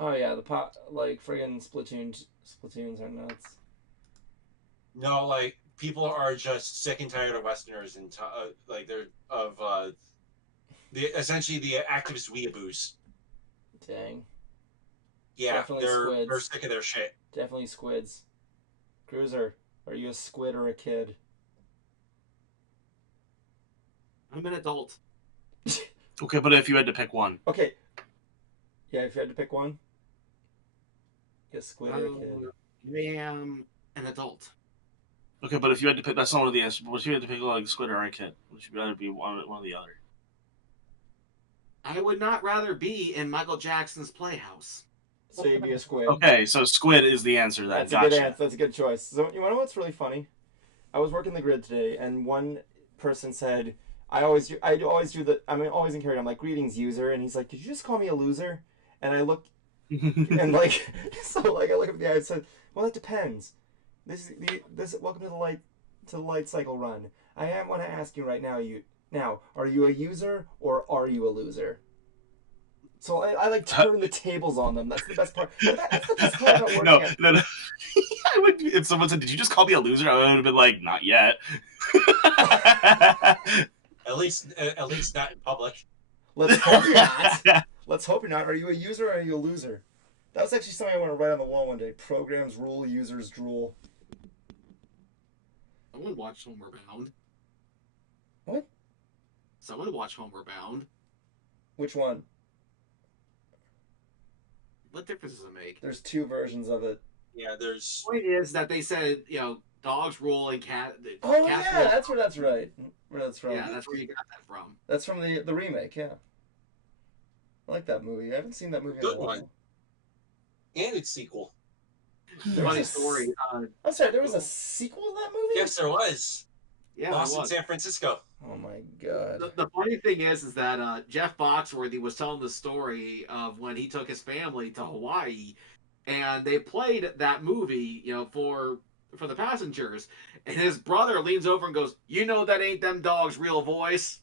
Oh yeah, friggin' Splatoons are nuts. No, like people are just sick and tired of Westerners and like they're of essentially the activist weeaboos. Dang. Yeah, Definitely they're squids. sick of their shit. Definitely squids. Cruiser, are you a squid or a kid? I'm an adult. Okay, but if you had to pick one. Okay. Yeah, if you had to pick one. A squid or a kid? I am an adult. Okay, but if you had to pick, that's not one of the answers. But if you had to pick like a squid or a kid, which would rather be one or the other? I would not rather be in Michael Jackson's Playhouse. So you'd be a squid. Okay, so squid is the answer. That's Gotcha. a good answer. That's a good choice. So you want to know what's really funny? I was working the grid today, and one person said, I'm always in character. I'm like, greetings, user. And he's like, did you just call me a loser? And I look, and like, so like, I look at the guy and said, well, it depends. Welcome to the light cycle run. I want to ask you right now, are you a user or are you a loser? So I like turn the tables on them. That's the best part. That's the best part about working No. I would. If someone said, "Did you just call me a loser?" I would have been like, "Not yet." At least not in public. Let's hope you're not. Let's hope you're not. Are you a user or are you a loser? That was actually something I want to write on the wall one day. Programs rule, users drool. Someone watched Homeward Bound. What? Someone watched Homeward Bound. Which one? What difference does it make? There's two versions of it. Yeah, there's. The point is that they said, dogs rule and cats Oh rule. yeah, that's where that's right. Where that's from. Yeah, that's where you got that from. That's from the remake. Yeah. I like that movie. I haven't seen that movie in Good a while. one. And its sequel. Funny story. I'm sorry, there was a sequel to that movie? Yes, there was. Yeah, Lost it in was. San Francisco. Oh my god. The funny thing is that Jeff Foxworthy was telling the story of when he took his family to Hawaii, and they played that movie, for the passengers, and his brother leans over and goes, "You know that ain't them dogs' real voice."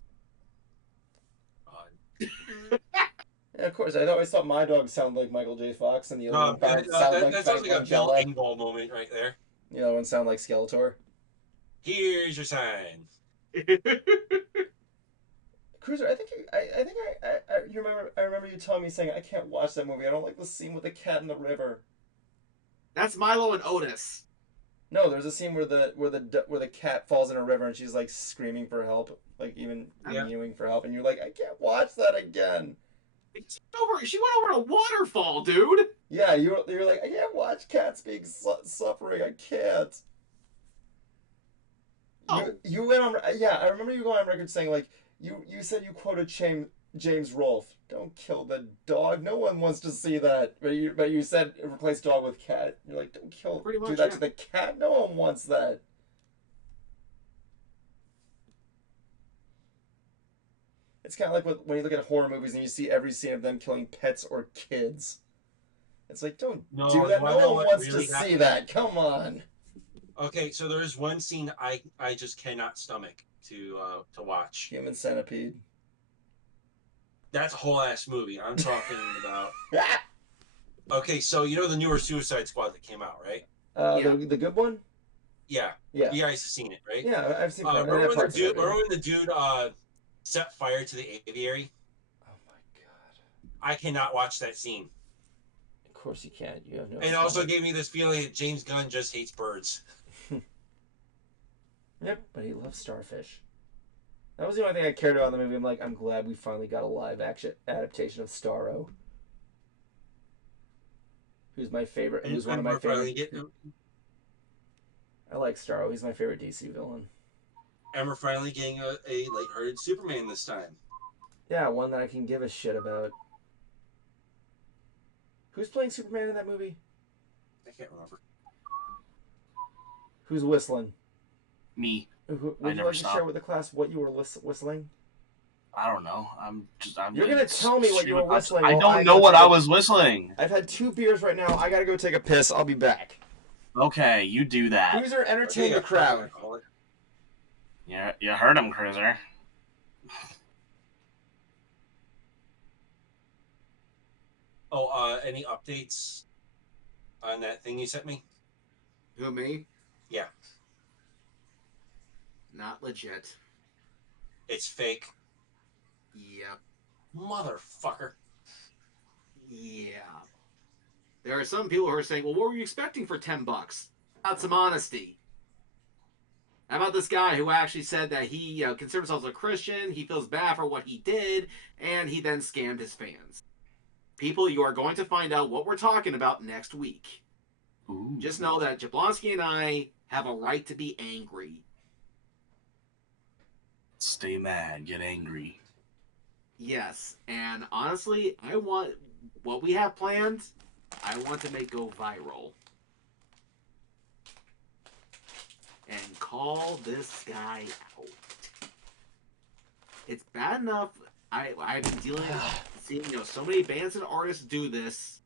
Yeah, of course. I always thought my dog sounded like Michael J. Fox, and the other one that sounds like a Bill Frank Engvall moment right there. The other one sounded like Skeletor. Here's your sign. Cruiser, I remember you telling me saying I can't watch that movie. I don't like the scene with the cat in the river. That's Milo and Otis. No, there's a scene where the cat falls in a river and she's like screaming for help, like even mewing for help, and you're like, I can't watch that again. She went over a waterfall, dude. Yeah, you're like, I can't watch cats being suffering. I can't. You went on. Yeah, I remember you going on record saying like you said you quoted James Rolfe. Don't kill the dog. No one wants to see that. But you said replace dog with cat. You're like, don't kill. Pretty much, do that yeah. to the cat. No one wants that. It's kind of like when you look at horror movies and you see every scene of them killing pets or kids. It's like, don't do that. No one wants to see that. Come on. Okay, so there is one scene I just cannot stomach to watch. Human Centipede. That's a whole ass movie. I'm talking about. Okay, so you know the newer Suicide Squad that came out, right? Yeah. The good one. Yeah. Yeah. You guys have seen it, right? Yeah, I've seen. Remember when the dude set fire to the aviary? Oh my god! I cannot watch that scene. Of course you can't. You have no. It also gave me this feeling that James Gunn just hates birds. Yep, but he loves starfish. That was the only thing I cared about in the movie. I'm like, I'm glad we finally got a live action adaptation of Starro. Who's my favorite? Who's one of my favorite? I like Starro. He's my favorite DC villain. And we're finally getting a lighthearted Superman this time. Yeah, one that I can give a shit about. Who's playing Superman in that movie? I can't remember. Who's whistling? Me. Would you I never like to stopped. share with the class what you were whistling? I don't know. You're gonna tell me what you were whistling. I while don't go know what take I a- was whistling. I've had 2 beers right now. I gotta go take a piss. I'll be back. Okay, you do that. Cruiser, entertain the crowd. Yeah, you heard him, Cruiser. Oh, any updates on that thing you sent me? Who, me? Yeah. Not legit. It's fake. Yep. Motherfucker. Yeah. There are some people who are saying, well, what were you expecting for $10? How about some honesty? How about this guy who actually said that he considers himself a Christian, he feels bad for what he did, and he then scammed his fans? People, you are going to find out what we're talking about next week. Ooh. Just know that Jablonski and I have a right to be angry. Stay mad, get angry. Yes, and honestly, I want what we have planned, I want to make go viral. And call this guy out. It's bad enough. I've been dealing with seeing so many bands and artists do this,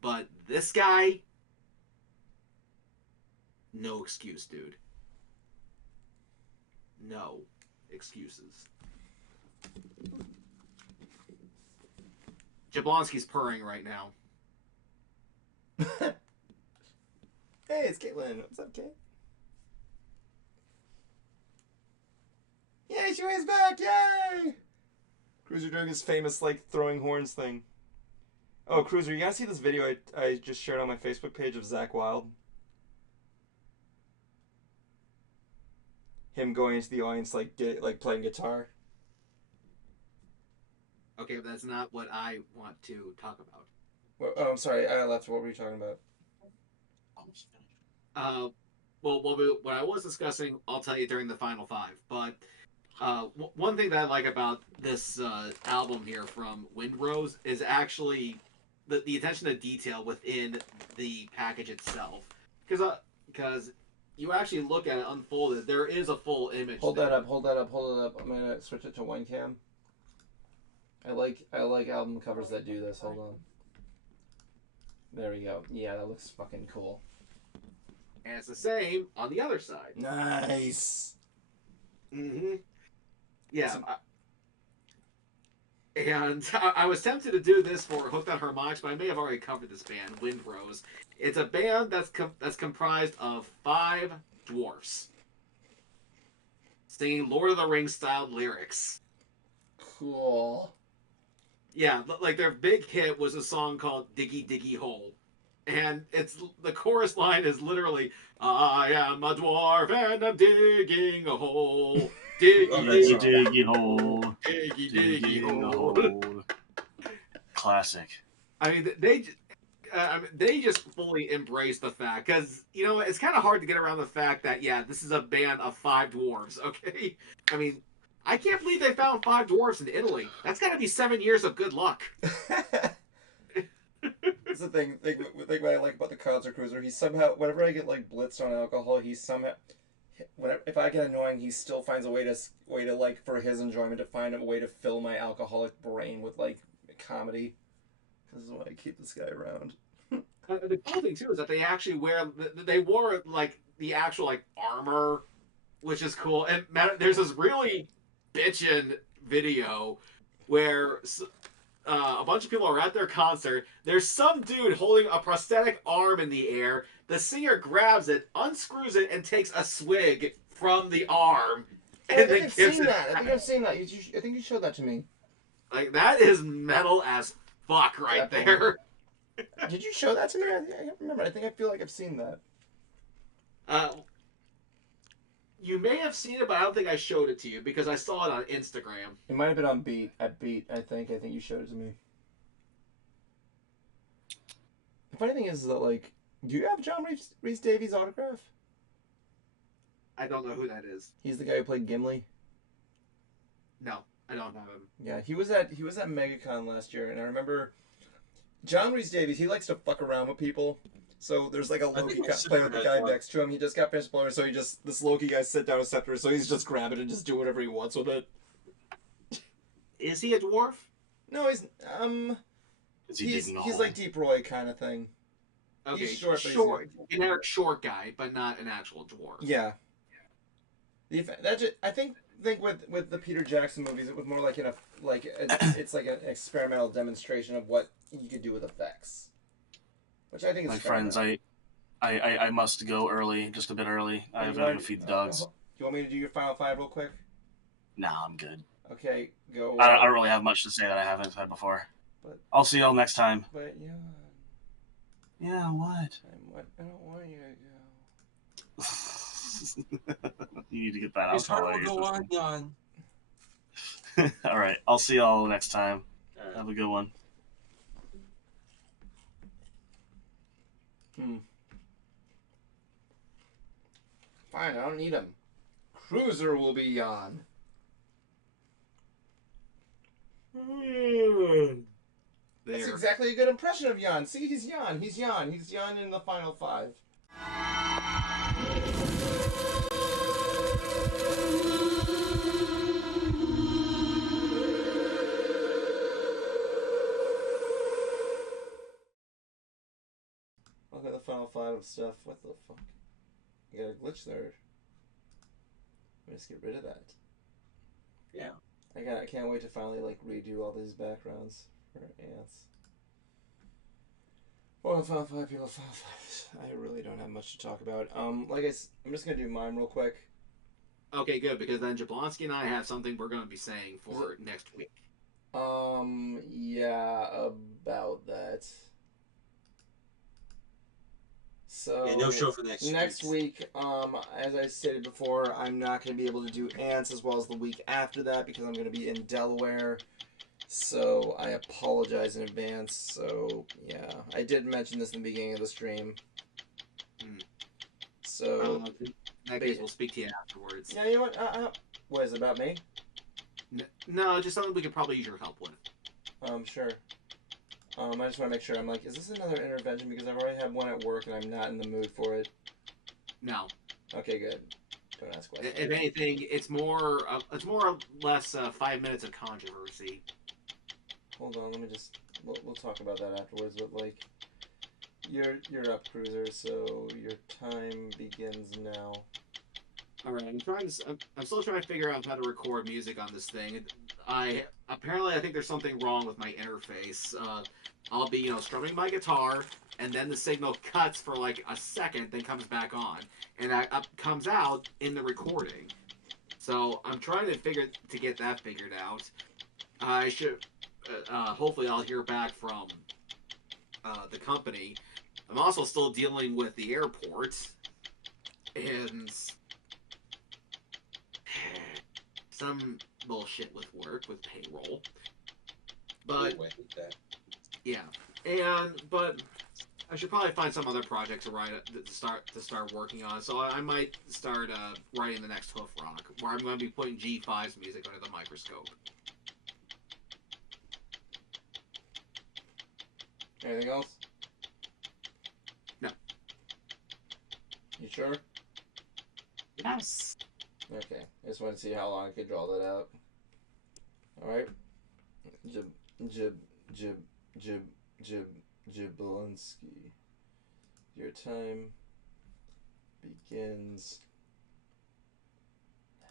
but this guy, no excuse, dude. No excuses. Jablonski's purring right now. Hey, it's Caitlin. What's up, Kate? Yay, Shuei's back! Yay! Cruiser doing his famous, like, throwing horns thing. Oh, Cruiser, you gotta see this video I just shared on my Facebook page of Zach Wilde. Him going into the audience, like, playing guitar. Okay, but that's not what I want to talk about. Well, oh, I'm sorry, I left. What were you talking about? Well, what I was discussing, I'll tell you during the final 5. But one thing that I like about this album here from Windrose is actually the attention to detail within the package itself. Because you actually look at it unfolded, there is a full image. Hold that up. I'm gonna switch it to one cam. I like album covers that do this. Hold on. There we go. Yeah, that looks fucking cool. And it's the same on the other side. Nice. Mm-hmm. Yeah. I was tempted to do this for Hooked on Harmonics, but I may have already covered this band, Windrose. It's a band that's comprised of 5 dwarfs singing Lord of the Rings style lyrics. Cool. Yeah, like their big hit was a song called Diggy Diggy Hole. And the chorus line is literally, I am a dwarf and I'm digging a hole. Diggy, Diggy hole. diggy, diggy hole. Classic. I mean, they just fully embrace the fact, because you know it's kind of hard to get around the fact that this is a band of 5 dwarves. Okay, I mean, I can't believe they found 5 dwarves in Italy. That's got to be 7 years of good luck. That's the thing what I like about the concert cruiser. He somehow, whenever I get like blitzed on alcohol, he somehow, if I get annoying, he still finds a way to like, for his enjoyment, to find a way to fill my alcoholic brain with like comedy. This is why I keep this guy around. The cool thing too is that they actually wore like the actual like armor, which is cool. And there's this really bitchin' video where a bunch of people are at their concert. There's some dude holding a prosthetic arm in the air. The singer grabs it, unscrews it, and takes a swig from the arm. I think I've seen that. I think I've seen that. I think you showed that to me. Like, that is metal as fuck right there. Did you show that to me? I can't remember. I feel like I've seen that. You may have seen it, but I don't think I showed it to you because I saw it on Instagram. It might have been on Beat. At Beat, I think you showed it to me. The funny thing is that, like, do you have John Rhys Davies' autograph? I don't know who that is. He's the guy who played Gimli. No, I don't have him. Yeah, he was at MegaCon last year, and I remember John Rhys Davies. He likes to fuck around with people. So there's like a Loki playing with the guy next to him. He just got finished blowing, so this Loki guy sit down a scepter, so he's just grab it and just do whatever he wants with it. Is he a dwarf? No, he's he's like Deep Roy kind of thing. Okay, he's short, generic short guy, but not an actual dwarf. Yeah. I think with the Peter Jackson movies, it was more like it's like an experimental demonstration of what you could do with effects. Which I think is my friends, I must go early, just a bit early. I have to feed the dogs. You want me to do your final 5 real quick? Nah, I'm good. Okay, go. I don't really have much to say that I haven't said before. But I'll see y'all next time. But yeah. Yeah, what? I don't want you to go. You need to get that out. It's hard to go on, Jan. All right, I'll see y'all next time. Have a good one. Fine, I don't need him. Cruiser will be Jan. That's exactly a good impression of Jan. See, he's Jan. He's Jan. He's Jan in the final 5. Look at the final 5 of stuff. What the fuck? You got a glitch there. Let me just get rid of that. Yeah. I can't wait to finally like redo all these backgrounds for ants. Well, final 5 people. Final 5. I really don't have much to talk about. I'm just gonna do mine real quick. Okay, good, because then Jablonski and I have something we're gonna be saying for next week. Yeah, about that. So yeah, no show for next week. As I stated before, I'm not going to be able to do Ants as well as the week after that because I'm going to be in Delaware. So I apologize in advance. So yeah, I did mention this in the beginning of the stream. So in that case, we'll speak to you afterwards. Yeah, you know what? What is it about me? No, just something we could probably use your help with. Sure. I just want to make sure. I'm like, is this another intervention? Because I've already had one at work and I'm not in the mood for it. No. Okay, good. Don't ask questions. If anything, it's more or less 5 minutes of controversy. Hold on, let me just. We'll talk about that afterwards. But like, you're up, Cruiser. So your time begins now. All right, I'm still trying to figure out how to record music on this thing. I think there's something wrong with my interface. I'll be strumming my guitar, and then the signal cuts for like a second, then comes back on, and it comes out in the recording. So I'm trying to get that figured out. I should hopefully I'll hear back from the company. I'm also still dealing with the airport, and some bullshit with work, with payroll. But yeah, but I should probably find some other project to write to start working on. So I might start writing the next Hoof Rock, where I'm going to be putting G5's music under the microscope. Anything else? No. You sure? Yes. Okay. I just want to see how long I could draw that out. Alright. Jablinski. Your time begins now.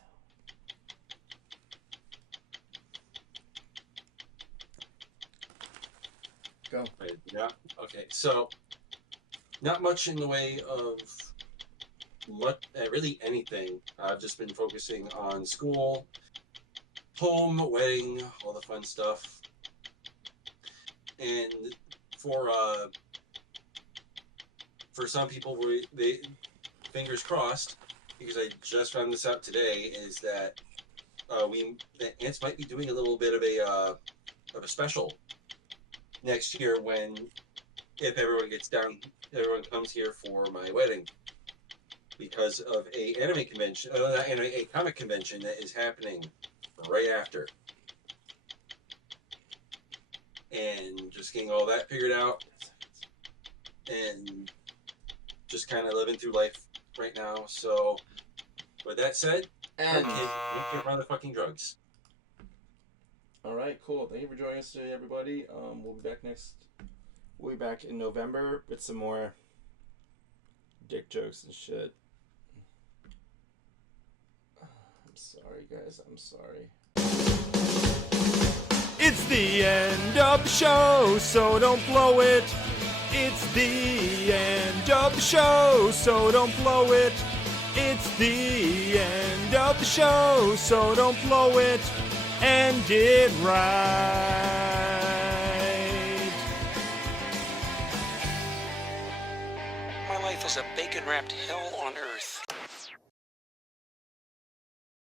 Go. Right, yeah. Okay. So, not much in the way of really anything. I've just been focusing on school, home, wedding, all the fun stuff. And for some people, they fingers crossed, because I just found this out today, is that the Ants might be doing a little bit of a special next year if everyone comes here for my wedding, because of a comic convention that is happening right after, and just getting all that figured out, and just kind of living through life right now. So, with that said, And don't get around the fucking drugs. all right, cool. Thank you for joining us today, everybody. We'll be back in November with some more dick jokes and shit. I'm sorry, guys. I'm sorry. It's the end of the show, so don't blow it. It's the end of the show, so don't blow it. It's the end of the show, so don't blow it. End it right. My life is a bacon-wrapped hell